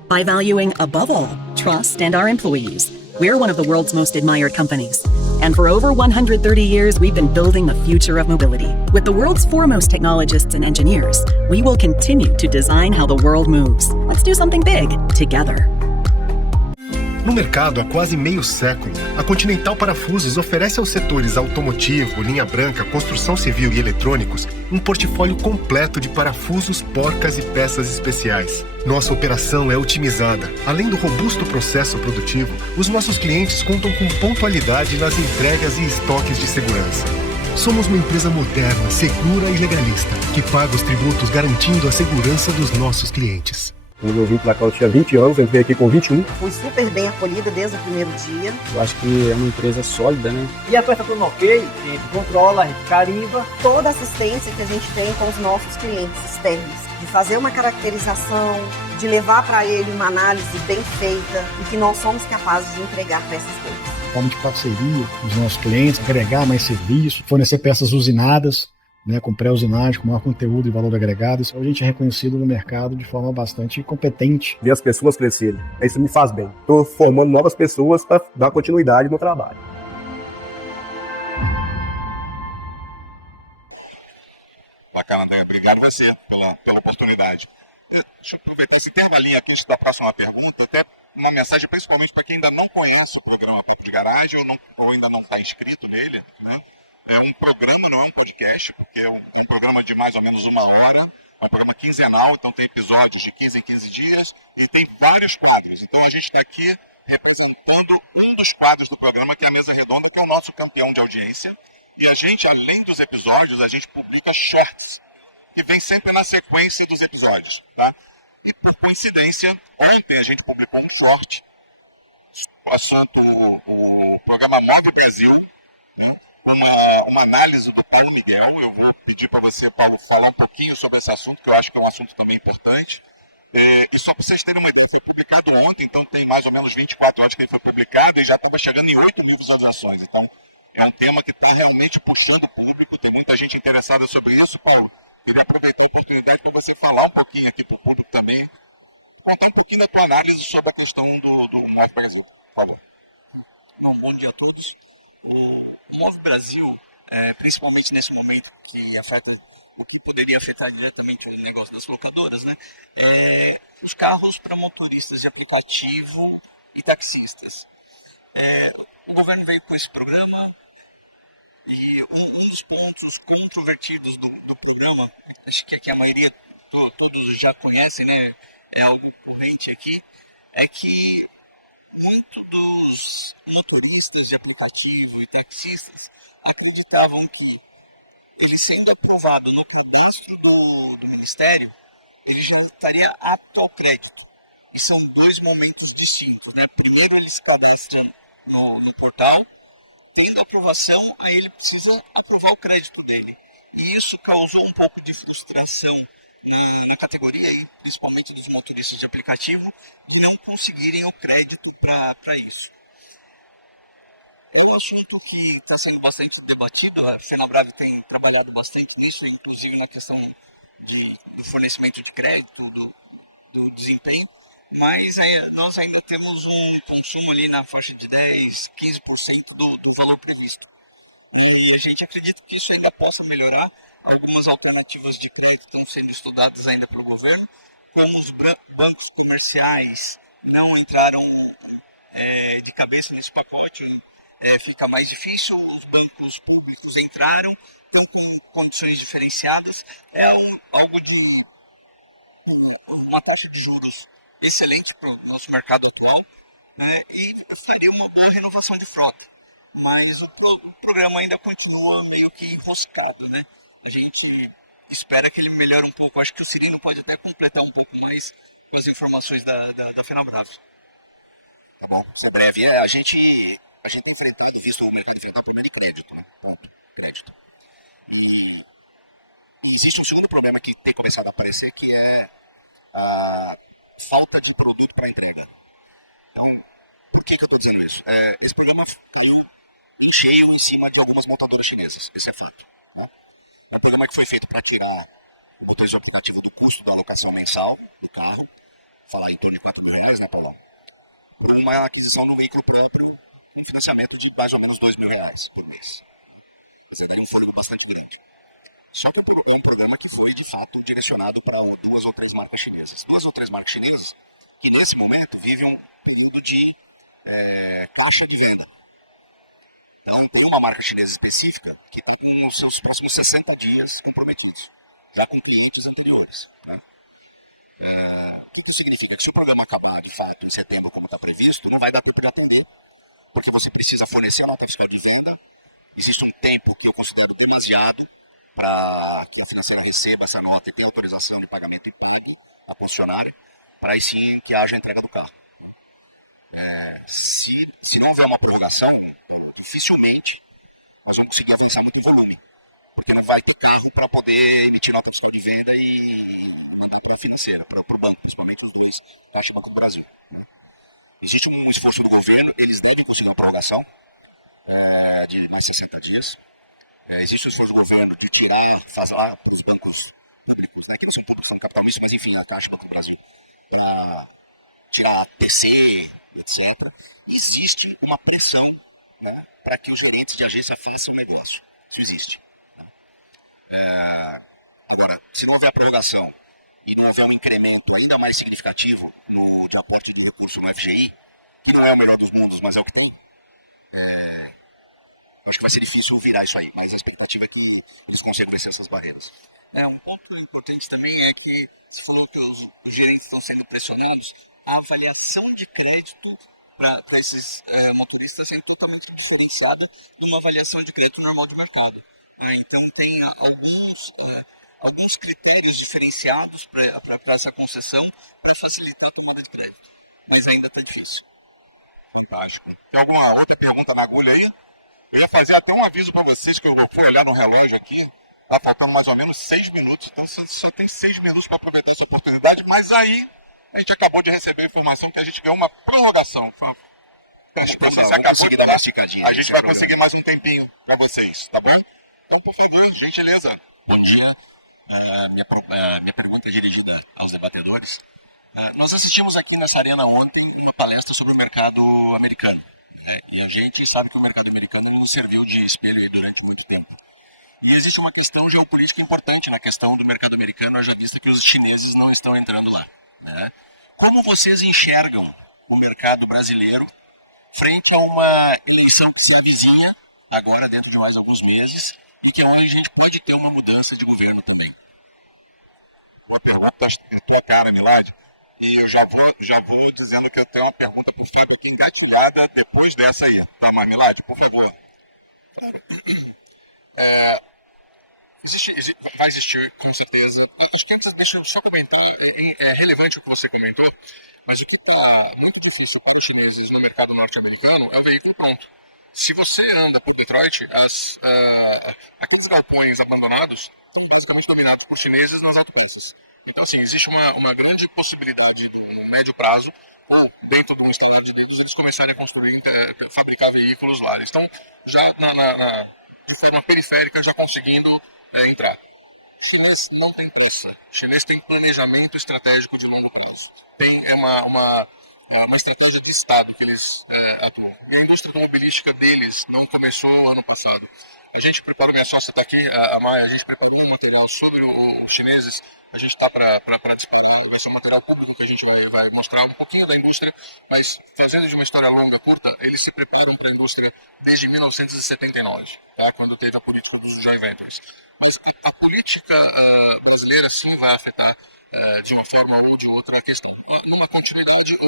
By valuing, above all, trust and our employees, we're one of the world's most admired companies. And for over 130 years, we've been building the future of mobility. With the world's foremost technologists and engineers, we will continue to design how the world moves. Let's do something big together. No mercado há quase meio século, a Continental Parafusos oferece aos setores automotivo, linha branca, construção civil e eletrônicos um portfólio completo de parafusos, porcas e peças especiais. Nossa operação é otimizada. Além do robusto processo produtivo, os nossos clientes contam com pontualidade nas entregas e estoques de segurança. Somos uma empresa moderna, segura e legalista, que paga os tributos garantindo a segurança dos nossos clientes. Quando eu vim pra cá, eu tinha 20 anos, entrei aqui com 21. Fui super bem acolhida desde o primeiro dia. Eu acho que é uma empresa sólida, né? E a peça tudo ok, a gente controla, a gente carimba. Toda a assistência que a gente tem com os nossos clientes externos, de fazer uma caracterização, de levar para ele uma análise bem feita e que nós somos capazes de entregar para esses clientes. Forma de parceria com os nossos clientes, agregar mais serviço, fornecer peças usinadas, né, com pré-usinagem, com maior conteúdo e valor agregado. Isso a gente é reconhecido no mercado de forma bastante competente. Ver as pessoas crescerem, isso me faz bem. Estou formando novas pessoas para dar continuidade no trabalho. Bacana, André. Obrigado a você pela oportunidade. Deixa eu aproveitar esse tema ali aqui da próxima pergunta, até uma mensagem principalmente para quem ainda não conhece o programa Papo de Garagem ou ainda não está inscrito nele, né? É um programa, não é um podcast, porque é um programa de mais ou menos 1 hora, é um programa quinzenal, então tem episódios de 15 em 15 dias e tem vários quadros. Então a gente está aqui representando um dos quadros do programa, que é a Mesa Redonda, que é o nosso campeão de audiência. E a gente, além dos episódios, a gente publica shorts, que vem sempre na sequência dos episódios. Tá? E por coincidência, ontem a gente publicou um short, o assunto, o programa Moto Brasil, né? Uma análise do Paulo Miguel. Eu vou pedir para você, Paulo, falar um pouquinho sobre esse assunto, que eu acho que é um assunto também importante. E só para vocês terem uma ideia, foi publicado ontem, então tem mais ou menos 24 horas que ele foi publicado e já estava chegando em 8 mil visualizações. Então é um tema que está realmente puxando o público, tem muita gente interessada sobre isso. Paulo, queria aproveitar a oportunidade para você falar um pouquinho aqui para o público também, contar um pouquinho da tua análise sobre a questão do Moto Brasil. Por favor. Bom dia a todos. O Moto Brasil, principalmente nesse momento que afeta, o que poderia afetar diretamente o negócio das locadoras, né? Os carros para motoristas de aplicativo e taxistas. O governo veio com esse programa e um dos pontos controvertidos do programa, acho que a maioria, todos já conhecem, né? É algo corrente aqui, é que muitos dos motoristas de aplicativo e taxistas acreditavam que ele sendo aprovado no cadastro do Ministério, ele já estaria apto ao crédito. E são dois momentos distintos, né? Primeiro eles se cadastram no portal, tendo aprovação, aí ele precisa aprovar o crédito dele. E isso causou um pouco de frustração na categoria, principalmente dos motoristas de aplicativo, de não conseguirem o crédito para isso. É um assunto que está sendo bastante debatido, a Fenabrave tem trabalhado bastante nisso, inclusive na questão do fornecimento de crédito, do desempenho. mas nós ainda temos um consumo ali na faixa de 10, 15% do valor previsto. E a gente acredita que isso ainda possa melhorar. Algumas alternativas de crédito estão sendo estudadas ainda pelo governo, como os bancos comerciais não entraram de cabeça nesse pacote, fica mais difícil. Os bancos públicos entraram, estão com condições diferenciadas, algo de uma taxa de juros excelente para o nosso mercado atual, né, e seria uma boa renovação de frota. Mas o programa ainda continua meio que enroscado, né? A gente espera que ele melhore um pouco. Acho que o Cirino pode até completar um pouco mais as informações da Fenabrave. Tá bom, é breve. A gente tem enfrentado e visto o mercado enfrentar o problema de crédito, né? Crédito. E existe um segundo problema que tem começado a aparecer, que é a falta de produto para entrega. Então, por que eu estou dizendo isso? Esse problema caiu em cheio em cima de algumas montadoras chinesas, esse é fato. Tá? É um programa que foi feito para tirar o motorista aplicativo do custo da alocação mensal do carro, falar em torno de R$4.000, né, Paulo? Por uma aquisição no veículo próprio, um financiamento de mais ou menos R$2.000 por mês. Mas ainda é um fôlego bastante grande. Só que é um programa que foi, de fato, direcionado para 2 ou 3 marcas chinesas. 2 ou 3 marcas chinesas que, nesse momento, vivem um período de caixa de venda. Então, tem uma marca chinesa específica que está com os seus próximos 60 dias comprometidos, já com clientes anteriores. Né? O que significa que se o programa acabar, de fato, em setembro, como está previsto, não vai dar tempo de atender. Porque você precisa fornecer a nota fiscal de venda. Existe um tempo que eu considero demasiado para que a financeira receba essa nota e tenha autorização de pagamento em plano à concessionária, para aí sim que haja a entrega do carro. Se não houver uma prorrogação, dificilmente nós vamos conseguir avançar muito em volume, porque não vai ter carro para poder emitir nota fiscal de venda e mandar para a financeira, para o banco, principalmente os dois, Caixa e Banco do Brasil. Existe um esforço do governo, eles devem conseguir uma prorrogação de mais 60 dias. Existe o esforço do governo de tirar, fazer lá para os bancos públicos, né, que não são públicos no capital, mas enfim, a Caixa e Banco do Brasil, tirar PC, etc. Existe uma pressão, né, para que os gerentes de agência façam o negócio. Isso existe. Agora, se não houver a prorrogação e não houver um incremento ainda mais significativo no aporte de recurso no FGI, que não é o melhor dos mundos, mas é o que tem, acho que vai ser difícil virar isso aí, mas a expectativa é que eles consigam vencer essas barreiras. Um ponto importante também é que, se falou que os gerentes estão sendo pressionados, a avaliação de crédito para esses motoristas é totalmente diferenciada de uma avaliação de crédito normal de mercado. Então, tem alguns critérios diferenciados para essa concessão para facilitar a tomada de crédito, mas ainda está difícil. Fantástico. Tem alguma outra pergunta na agulha aí? Eu ia fazer até um aviso para vocês, que eu fui olhar no relógio aqui, está faltando mais ou menos 6 minutos, então você só tem 6 minutos para aproveitar essa oportunidade, mas aí a gente acabou de receber a informação que a gente ganhou uma prorrogação. A gente vai conseguir mais um tempinho para vocês, tá bom? Então, por favor, gentileza. Bom dia. Minha pergunta é dirigida aos debatedores. Nós assistimos aqui nessa arena ontem uma palestra sobre o mercado americano. E a gente sabe que o mercado americano não serviu de espelho durante muito tempo. E existe uma questão geopolítica importante na questão do mercado americano, já visto que os chineses não estão entrando lá. Né? Como vocês enxergam o mercado brasileiro frente a uma eleição que se avizinha, agora dentro de mais alguns meses, em que hoje a gente pode ter uma mudança de governo também? Uma pergunta da cara, Milad, e eu já vou dizendo que eu tenho uma pergunta para o Fábio que engatilhada depois dessa aí. Tá, mas Milad, por favor. Vai existir, com certeza. Acho que antes, deixa eu só comentar, é relevante o que você comentou, mas o que está muito difícil para os chineses no mercado norte-americano é o veículo pronto. Se você anda por Detroit, aqueles galpões abandonados estão basicamente dominados por chineses nas autopistas. Então, assim, existe uma grande possibilidade, no médio prazo, dentro de um estandarte de dedos, eles começarem a construir, fabricar veículos lá. Eles estão já de forma periférica, já conseguindo entrar. O chinês não tem pressa. O chinês tem planejamento estratégico de longo prazo. Tem uma estratégia de Estado que eles atuam. E a indústria automobilística deles não começou ano passado. A gente preparou, minha sócia está aqui, a Maia, a gente preparou um material sobre os chineses. A gente está para disputar, vai ser um material público que a gente vai mostrar um pouquinho da indústria, mas fazendo de uma história longa, curta, eles se preparam para a indústria desde 1979, tá? Quando teve a política dos joint ventures. Mas a política brasileira sim vai afetar de uma forma ou de outra a questão, numa continuidade ou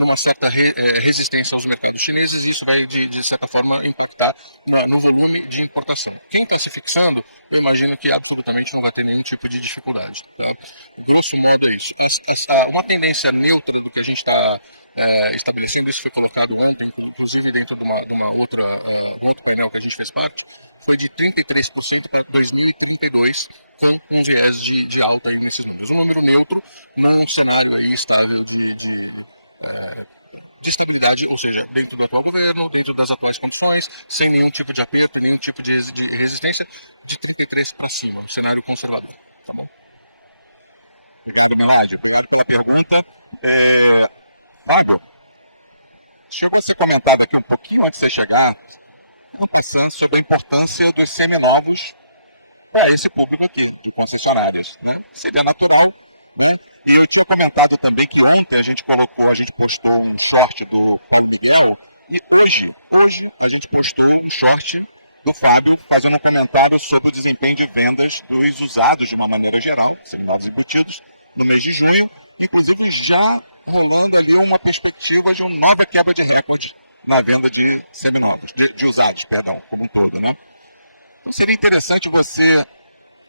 numa certa resistência aos mercados chineses. Isso vai, de certa forma, impactar no volume de importação. Quem está se fixando, eu imagino que absolutamente não vai ter nenhum tipo de dificuldade. Tá? Grosso modo é isso. Uma tendência neutra do que a gente está estabelecendo, isso foi colocado ontem, inclusive dentro de uma outro painel que a gente fez parte, foi de 33% para 2032, com um viés de alta nesses números. Um número neutro num cenário aí estável de estabilidade, ou seja, dentro do atual governo, dentro das atuais condições, sem nenhum tipo de aperto, nenhum tipo de resistência, de 33 para cima, um cenário conservador. Tá bom? A pergunta Fábio, deixa eu você comentar daqui um pouquinho antes de você chegar, pensando sobre a importância dos seminovos para esse público aqui, de concessionárias. Né? Seria natural. Né? E eu tinha comentado também que ontem a gente postou um short do Miguel, e hoje a gente postou um short do Fábio fazendo um comentário sobre o desempenho de vendas dos usados de uma maneira geral, seminovos embutidos, no mês de junho, inclusive já rolando ali uma perspectiva de uma nova quebra de recordes na venda de seminovos, de usados, perdão, como um todo, né? Então seria interessante você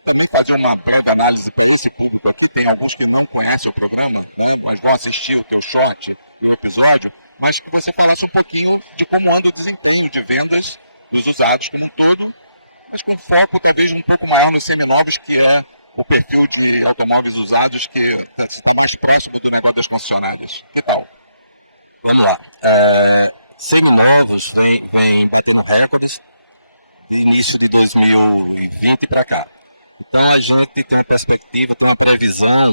também fazer uma breve análise para esse público, porque tem alguns que não conhecem o programa, né? Pois não assistiram o teu short no episódio, mas que você falasse um pouquinho de como anda o desempenho de vendas dos usados como um todo, mas com foco talvez um pouco maior nos seminovos, que é o perfil de automóveis usados que está mais próximo do negócio das concessionárias. Então, vamos lá. Seminovos vem batendo recordes no início de 2020 para cá. Então a gente tem uma perspectiva, tem uma previsão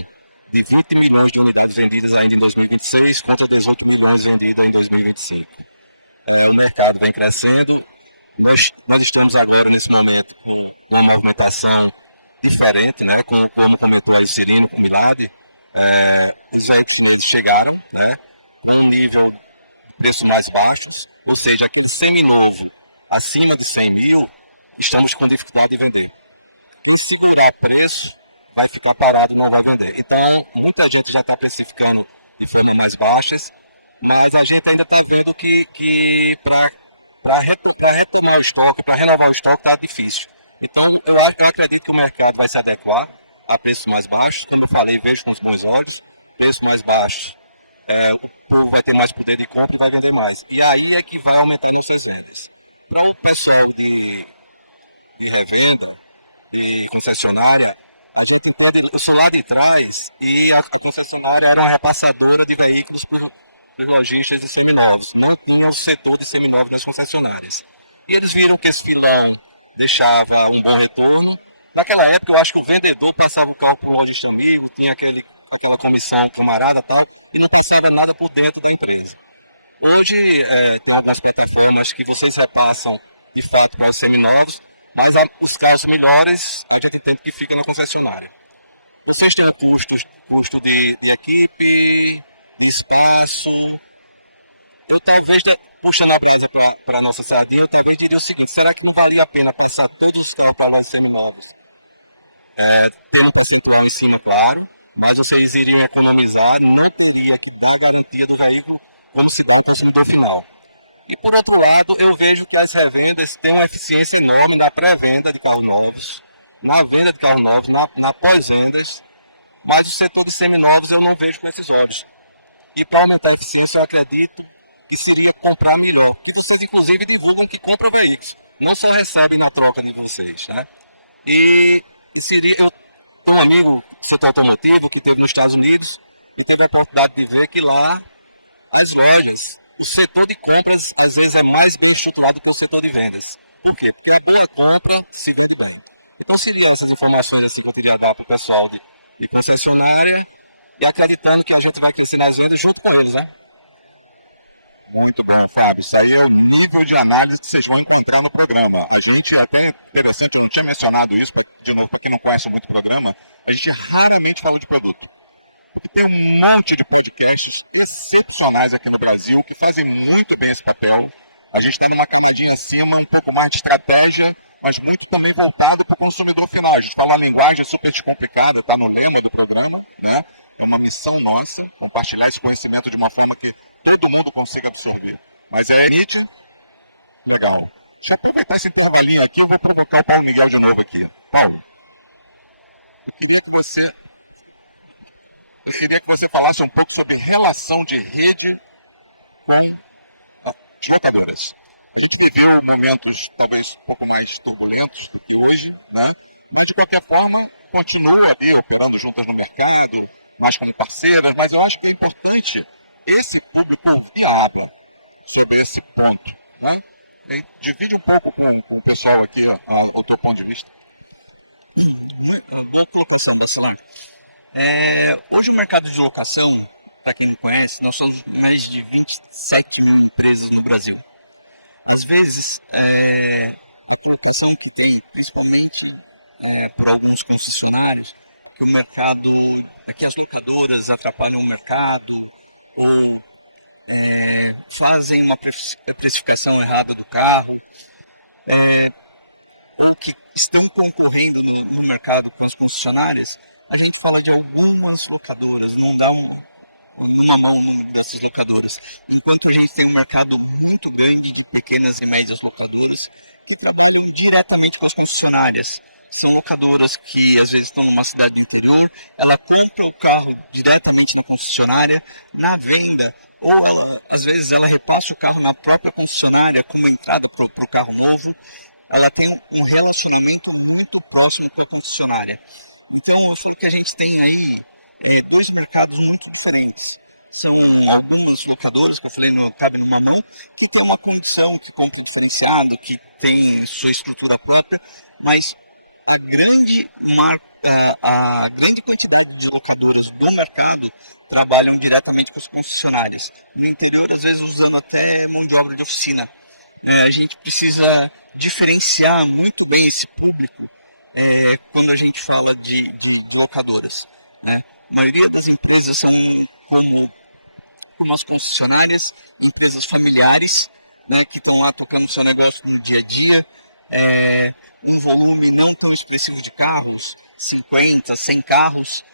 de 20 milhões de unidades vendidas ainda em 2026 contra 18 milhões vendidas em 2025. O mercado vem crescendo. Nós estamos agora, nesse momento, com uma movimentação diferente, né? Como comentou o Cirino com o Milad, os veículos chegaram, né? Com um nível de preços mais baixos, ou seja, aquele seminovo acima de 100 mil, estamos com dificuldade de vender. Se segurar preço, vai ficar parado e não vai vender. Então, muita gente já está precificando em formas mais baixas, mas a gente ainda está vendo que para retomar o estoque, para renovar o estoque, está difícil. Então, eu acredito que o mercado vai se adequar a preços mais baixos. Como eu falei, vejo com os bons olhos, preços mais baixos, o povo vai ter mais poder de compra e vai vender mais. E aí é que vai aumentar nossas vendas. Para o pessoal de revenda e concessionária, a gente pode ir lá de trás e a concessionária era uma repassadora de veículos para lojistas de seminovos. Não tinha o setor de seminovos nas concessionárias. E eles viram que esse filão deixava um bom retorno. Naquela época, eu acho que o vendedor passava o carro para o lojista amigo, tinha aquela comissão camarada, tá? E não pensava nada por dentro da empresa. Hoje, das plataformas que vocês repassam, de fato, para seminovos, mas os casos melhores, a gente tem que fica na concessionária. Vocês têm custo de equipe, espaço. Eu talvez, puxando a brisa para a nossa sardinha, eu talvez diria o seguinte: será que não valia a pena passar todos os carros para nós seminovos? Tem uma percentual em cima, claro, mas vocês iriam economizar, não teria que dar garantia do veículo como se dá o consumidor final. E por outro lado, eu vejo que as revendas têm uma eficiência enorme na pré-venda de carros novos, na venda de carros novos, na pós-vendas, mas o setor de seminovos eu não vejo com esses olhos. E para aumentar a eficiência, eu acredito que seria comprar melhor. E vocês, inclusive, divulgam que compram veículos, não só recebem na troca de vocês. Né? E seria um amigo do setor automotivo que esteve nos Estados Unidos e teve a oportunidade de ver que lá as lojas, o setor de compras, às vezes, é mais bem estruturado que o setor de vendas. Por quê? Porque a boa compra se vende bem. Então, seriam essas informações que eu queria dar para o pessoal de concessionária e acreditando que a gente vai crescer nas vendas junto com eles, né? Muito bem, Fábio. Isso aí é o nível de análise que vocês vão encontrar no programa. A gente até, interessante, eu não tinha mencionado isso, de novo, para quem não conhece muito o programa, a gente raramente fala de produto. Porque tem um monte de podcasts excepcionais aqui no Brasil que fazem muito bem esse papel. A gente tem uma camadinha acima, um pouco mais de estratégia, mas muito também voltado para o consumidor final. A gente fala uma linguagem super descomplicada, está no lema do programa, né? É uma missão nossa, compartilhar esse conhecimento de uma forma que todo mundo consiga absorver. Mas a Erid, legal. Deixa eu aproveitar esse turbelinho aqui, eu vou provocar o Paulo Miguel de novo aqui. Paulo, eu queria que você falasse um pouco sobre relação de rede com as locadoras. A gente viveu momentos talvez um pouco mais turbulentos do que hoje, né? Mas de qualquer forma, continua ali operando juntas no mercado, mais como parceiras, mas eu acho que é importante esse público ouvir a ABA sobre esse ponto, né? Divide um pouco com o pessoal aqui o teu ponto de vista. Boa colocação, Marcelo. Hoje o mercado de locação, para quem não conhece, nós somos mais de 27 mil empresas no Brasil. Às vezes, a preocupação que tem, principalmente para alguns concessionários, que o mercado, que as locadoras atrapalham o mercado ou fazem uma precificação errada do carro, ou que estão concorrendo no mercado com as concessionárias. A gente fala de algumas locadoras, não dá numa mão o número dessas locadoras. Enquanto a gente tem um mercado muito grande de pequenas e médias locadoras que trabalham diretamente com as concessionárias. São locadoras que às vezes estão numa cidade interior, ela compra o carro diretamente na concessionária, na venda, ou às vezes ela repassa o carro na própria concessionária como entrada para o carro novo. Ela tem um relacionamento muito próximo com a concessionária. Então, mostra que a gente tem aí dois mercados muito diferentes. São algumas locadoras, como eu falei, não cabe numa mão, que tem uma condição de compra diferenciada, que tem sua estrutura própria, mas a grande quantidade de locadoras do mercado trabalham diretamente com as concessionárias. No interior, às vezes, usando até mão de obra de oficina. A gente precisa diferenciar muito bem esse público quando a gente fala de locadoras. A maioria das empresas são como as concessionárias, empresas familiares, que estão lá tocando o seu negócio no dia a dia, um volume não tão expressivo de carros, 50, 100 carros,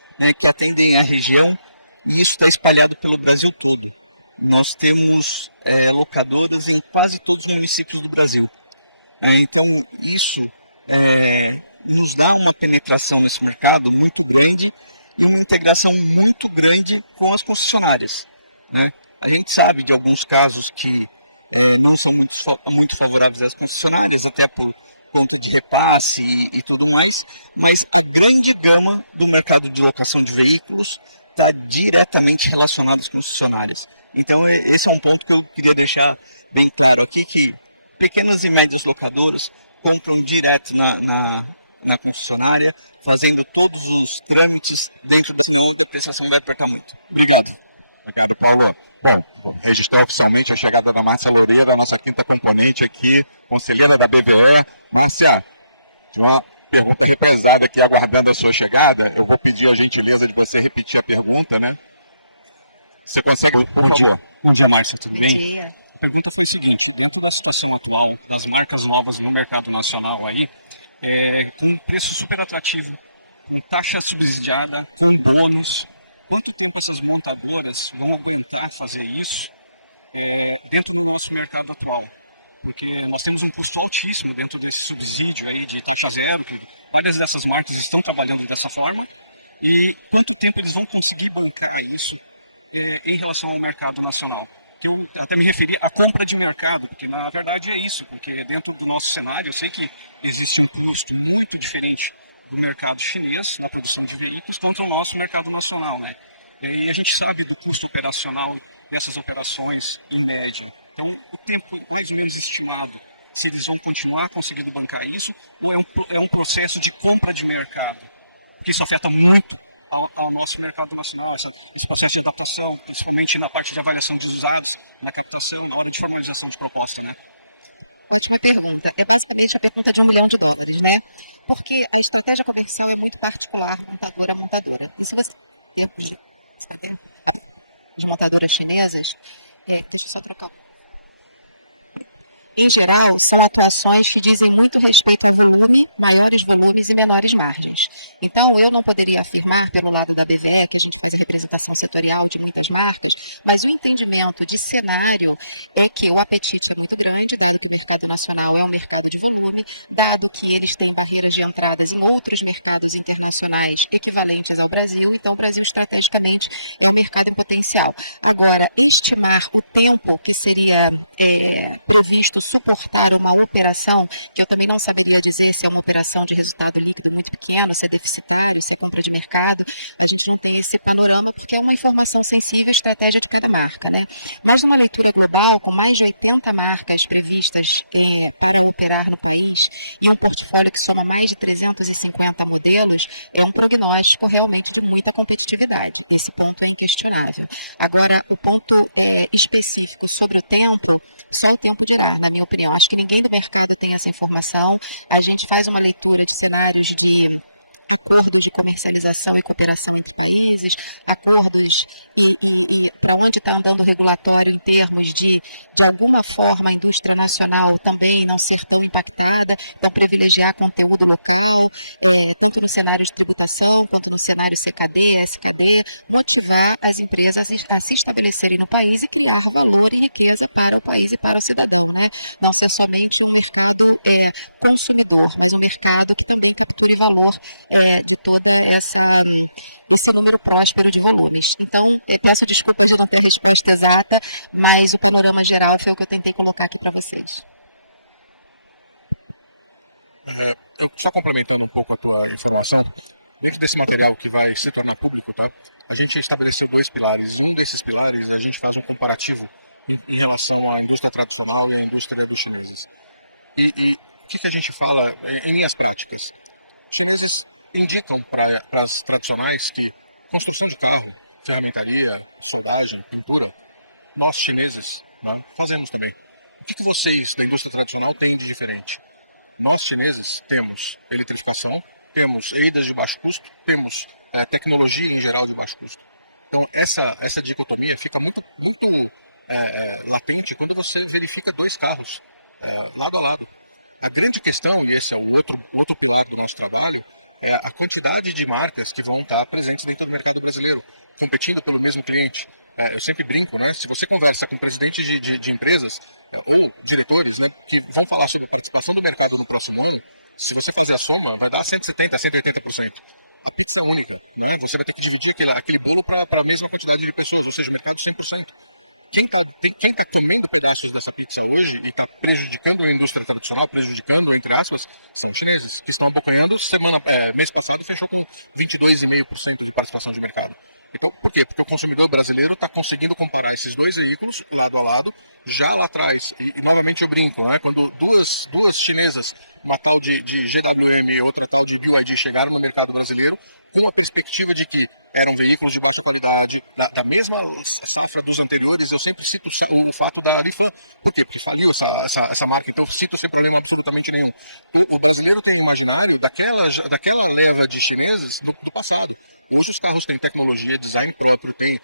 que atendem a região, e isso está espalhado pelo Brasil todo. Nós temos locadoras em quase todos os municípios do Brasil. Então, isso nos dá uma penetração nesse mercado muito grande e uma integração muito grande com as concessionárias. A gente sabe de alguns casos que não são muito favoráveis às concessionárias, até por conta de repasse e tudo mais, mas a grande gama do mercado de locação de veículos está diretamente relacionado às concessionárias. Então, esse é um ponto que eu queria deixar bem claro aqui, que pequenas e médias locadoras compram direto na concessionária, fazendo todos os trâmites dentro do senhor, a prestação vai apertar muito. Obrigado. Obrigado, Paulo. Bom, registrar oficialmente a chegada da Márcia Loureira, a nossa quinta componente aqui, conselheira da BVE. Márcia, tem uma pergunta pesada aqui aguardando a sua chegada. Eu vou pedir a gentileza de você repetir a pergunta, né? Você consegue continuar? Bom dia, Márcia, tudo bem? A pergunta foi a seguinte: dentro da situação atual das marcas novas no mercado nacional aí, com um preço super atrativo, com taxa subsidiada, com bônus, quanto tempo essas montadoras vão aguentar fazer isso dentro do nosso mercado atual? Porque nós temos um custo altíssimo dentro desse subsídio aí de taxa zero, várias dessas marcas estão trabalhando dessa forma, e quanto tempo eles vão conseguir bancar isso em relação ao mercado nacional? Eu até me referi à compra de mercado, porque na verdade é isso, porque dentro do nosso cenário eu sei que existe um custo muito diferente do mercado chinês na produção de veículos contra o nosso mercado nacional, né? E a gente sabe do custo operacional dessas operações em média. Então, o tempo mais ou menos estimado se eles vão continuar conseguindo bancar isso, ou é um processo de compra de mercado. Isso afeta muito ao nosso mercado nacional, esse processo de adaptação, principalmente na parte de avaliação dos usados, na captação, na hora de formalização de proposta, né? Ótima pergunta. É basicamente a pergunta de $1 milhão, né? Porque a estratégia comercial é muito particular, montadora a montadora. E se você de montadoras chinesas, deixa eu só trocar. Em geral, são atuações que dizem muito respeito ao volume, maiores volumes e menores margens. Então, eu não poderia afirmar, pelo lado da BVE, que a gente faz representação setorial de muitas marcas, mas o entendimento de cenário é que o apetite é muito grande, dado que o mercado nacional é um mercado de volume, dado que eles têm barreiras de entradas em outros mercados internacionais equivalentes ao Brasil, então o Brasil estrategicamente é um mercado em potencial. Agora, estimar o tempo que seria previsto suportar uma operação, que eu também não saberia dizer se é uma operação de resultado líquido muito pequeno, se é deficitário, se é compra de mercado, a gente não tem esse panorama porque é uma informação sensível à estratégia de cada marca, né? Mas numa leitura global, com mais de 80 marcas previstas para operar no país e um portfólio que soma mais de 350 modelos, é um prognóstico realmente de muita competitividade. Esse ponto é inquestionável. Agora, o ponto específico sobre o tempo, só o tempo dirá, na minha opinião. Acho que ninguém no mercado tem essa informação. A gente faz uma leitura de cenários que acordos de comercialização e cooperação entre países, acordos para onde está andando o regulatório em termos de alguma forma, a indústria nacional também não ser tão impactada, então privilegiar conteúdo local, tanto no cenário de tributação, quanto no cenário CKD, SKD, motivar as empresas a se estabelecerem no país e criar valor e riqueza para o país e para o cidadão, né? Não ser somente um mercado consumidor, mas um mercado que também capture valor de toda esse número próspero de volumes. Então, peço desculpas de não ter resposta exata, mas o panorama geral foi o que eu tentei colocar aqui para vocês. Só complementando um pouco a tua informação, dentro desse material que vai se tornar público, tá? A gente estabeleceu 2 pilares. Um desses pilares, a gente faz um comparativo em relação à indústria tradicional e à indústria dos chineses. E o que a gente fala em linhas práticas? Os chineses indicam para as tradicionais que construção de carro, ferramentaria, soldagem, pintura, nós chineses fazemos também. O que vocês da indústria tradicional têm de diferente? Nós chineses temos eletrificação, temos redes de baixo custo, temos tecnologia em geral de baixo custo. Então essa dicotomia fica muito latente quando você verifica 2 carros lado a lado. A grande questão, e esse é o outro pilar do nosso trabalho, é a quantidade de marcas que vão estar presentes dentro do mercado brasileiro, competindo pelo mesmo cliente. Eu sempre brinco, né? Se você conversa com presidentes de empresas, diretores, né, que vão falar sobre participação do mercado no próximo ano, se você fazer a soma, vai dar 170%, 180%. A pizza única, né? Você vai ter que dividir aquele bolo para a mesma quantidade de pessoas, ou seja, o mercado 100%. Quem está comendo pedaços dessa pizza hoje e está prejudicando a indústria tradicional, prejudicando, entre aspas, são chineses, que estão acompanhando. Mês passado fechou com 22,5% de participação de mercado. Então, por quê? Porque o consumidor brasileiro está conseguindo comparar esses 2 veículos lado a lado já lá atrás. E novamente eu brinco, né? Quando duas chinesas, uma tal de GWM e outra tal de BYD, chegaram no mercado brasileiro, com a perspectiva de que eram veículos de baixa qualidade, da mesma safra dos anteriores, eu sempre cito o fato da Arifan. Por quê? Porque faliu essa marca, então cito sem problema absolutamente nenhum. O brasileiro tem o imaginário daquela leva de chineses do passado. Hoje os carros têm tecnologia, design próprio, tem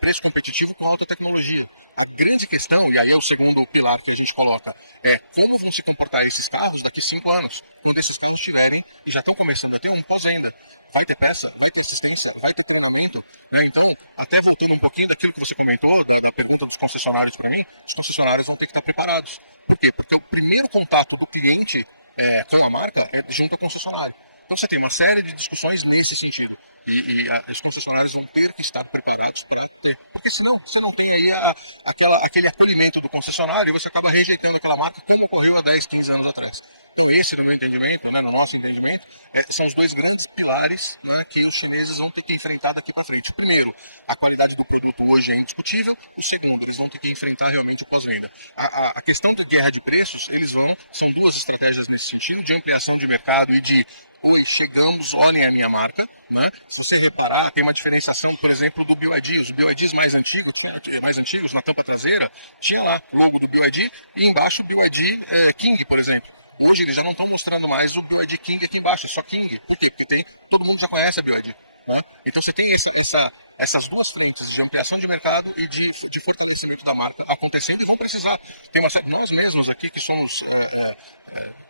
preço competitivo com alta tecnologia. A grande questão, e aí é o segundo pilar que a gente coloca, é como vão se comportar esses carros daqui a 5 anos, quando esses carros estiverem e já estão começando a ter um pós-venda. Vai ter peça, vai ter assistência, vai ter treinamento, né? Então, até voltando um pouquinho daquilo que você comentou, da pergunta dos concessionários para mim, os concessionários vão ter que estar preparados. Por quê? Porque o primeiro contato do cliente com a marca é junto ao concessionário. Então, você tem uma série de discussões nesse sentido. E os concessionários vão ter que estar preparados para ter. Porque senão você não tem aí aquele escolhimento do concessionário e você acaba rejeitando aquela marca como ocorreu há 10, 15 anos atrás. Então esse, no meu entendimento, no nosso entendimento, são os dois grandes pilares, né, que os chineses vão ter que enfrentar daqui para frente. Primeiro, a qualidade do produto hoje é indiscutível. O segundo, eles vão ter que enfrentar realmente o pós-venda. A questão da guerra de preços, são duas estratégias nesse sentido, de ampliação de mercado e de, oi, chegamos, olhem a minha marca. Né? Se você reparar, tem uma diferenciação, por exemplo, do BYD. Os BYDs mais antigos, na tampa traseira, tinha lá o logo do BYD e embaixo o BYD King, por exemplo. Hoje eles já não estão mostrando mais o BYD King aqui embaixo, só King. Por quê? Porque todo mundo já conhece a BYD. Né? Então você tem essas duas frentes de ampliação de mercado e de fortalecimento da marca acontecendo e vão precisar. Nós mesmos aqui que somos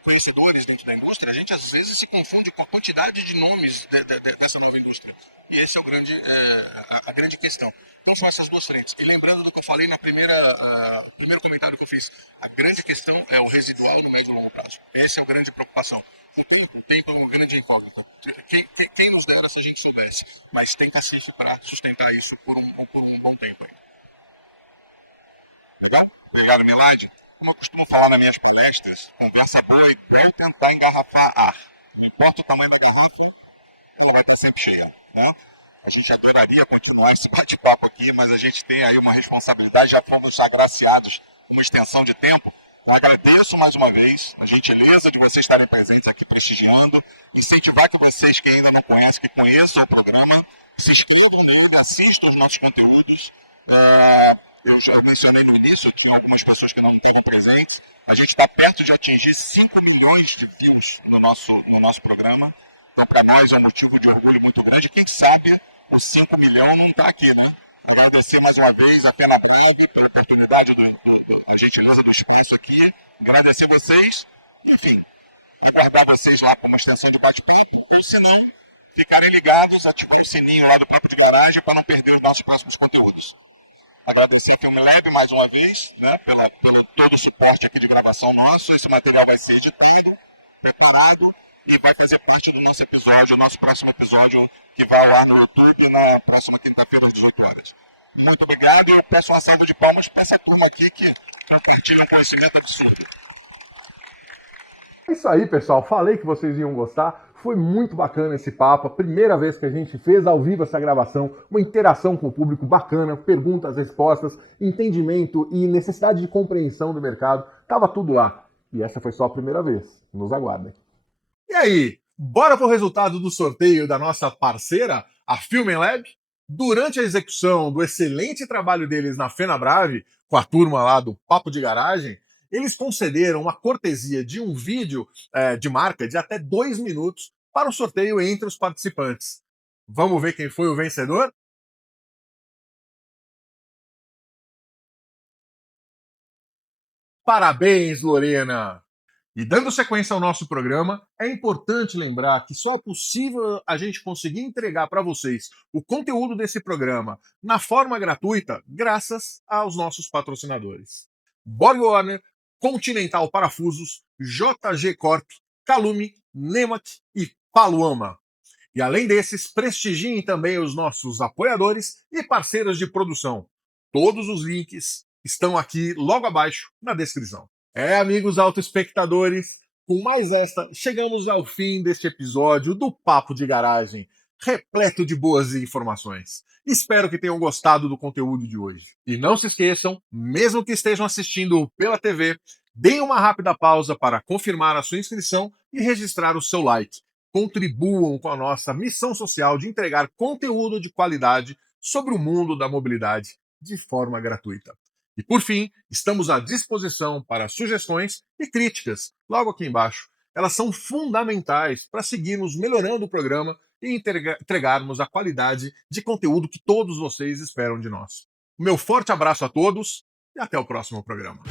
conhecedores dentro da indústria, a gente às vezes se confunde com a quantidade de nomes dessa nova indústria. E essa é a grande questão. Então são essas duas frentes. E lembrando do que eu falei no primeiro comentário que eu fiz, a grande questão é o residual no médio e longo prazo. Essa é a grande preocupação. Tem como grande incógnita. Quem nos dera se a gente soubesse, mas tem cacete para sustentar isso por um bom tempo ainda. Legal? Obrigado, Milad. Como eu costumo falar nas minhas palestras, conversa boa é igual tentar engarrafar ar. Não importa o tamanho da garrafa, ela vai estar sempre cheia. Né? A gente adoraria continuar esse bate-papo aqui, mas a gente tem aí uma responsabilidade, já fomos agraciados com uma extensão de tempo. Eu agradeço mais uma vez a gentileza de vocês estarem presentes aqui prestigiando, incentivar que vocês que ainda não conhecem, que conheçam o programa, se inscrevam nele, assistam os nossos conteúdos. Eu já mencionei no início que algumas pessoas que não estavam presentes, a gente está perto de atingir 5 milhões de views no nosso programa. Então, para nós é um motivo de orgulho muito grande. Quem sabe os 5 milhões não está aqui, né? Agradecer mais uma vez a Pena Breve pela oportunidade da gentileza do espaço aqui. Agradecer vocês. Enfim, aguardar vocês lá com uma extensão de bate-papo. Ou se não, ficarem ligados, ativar o sininho lá do Papo de Garagem para não perder os nossos próximos conteúdos. Agradecer a Film Lab mais uma vez, né, pelo todo o suporte aqui de gravação nosso. Esse material vai ser editado, preparado e vai fazer parte do nosso episódio, nosso próximo episódio, que vai lá no YouTube na próxima quinta-feira às 18 horas. Muito obrigado e eu peço uma salva de palmas para essa turma aqui que compartilha o conhecimento absurdo. É isso aí, pessoal. Falei que vocês iam gostar. Foi muito bacana esse papo. A primeira vez que a gente fez ao vivo essa gravação, uma interação com o público bacana, perguntas, respostas, entendimento e necessidade de compreensão do mercado. Tava tudo lá. E essa foi só a primeira vez. Nos aguardem. E aí, bora pro resultado do sorteio da nossa parceira, a Film Lab? Durante a execução do excelente trabalho deles na FenaBrave, com a turma lá do Papo de Garagem, eles concederam uma cortesia de um vídeo de marca de até 2 minutos para o sorteio entre os participantes. Vamos ver quem foi o vencedor? Parabéns, Lorena! E dando sequência ao nosso programa, é importante lembrar que só é possível a gente conseguir entregar para vocês o conteúdo desse programa na forma gratuita graças aos nossos patrocinadores. Borg Warner, Continental Parafusos, JG Corp, Calume, Nemat e Paluama. E além desses, prestigiem também os nossos apoiadores e parceiros de produção. Todos os links estão aqui logo abaixo na descrição. Amigos autoespectadores, com mais esta, chegamos ao fim deste episódio do Papo de Garagem, repleto de boas informações. Espero que tenham gostado do conteúdo de hoje. E não se esqueçam, mesmo que estejam assistindo pela TV, deem uma rápida pausa para confirmar a sua inscrição e registrar o seu like. Contribuam com a nossa missão social de entregar conteúdo de qualidade sobre o mundo da mobilidade de forma gratuita. E por fim, estamos à disposição para sugestões e críticas, logo aqui embaixo. Elas são fundamentais para seguirmos melhorando o programa e entregarmos a qualidade de conteúdo que todos vocês esperam de nós. Meu forte abraço a todos e até o próximo programa.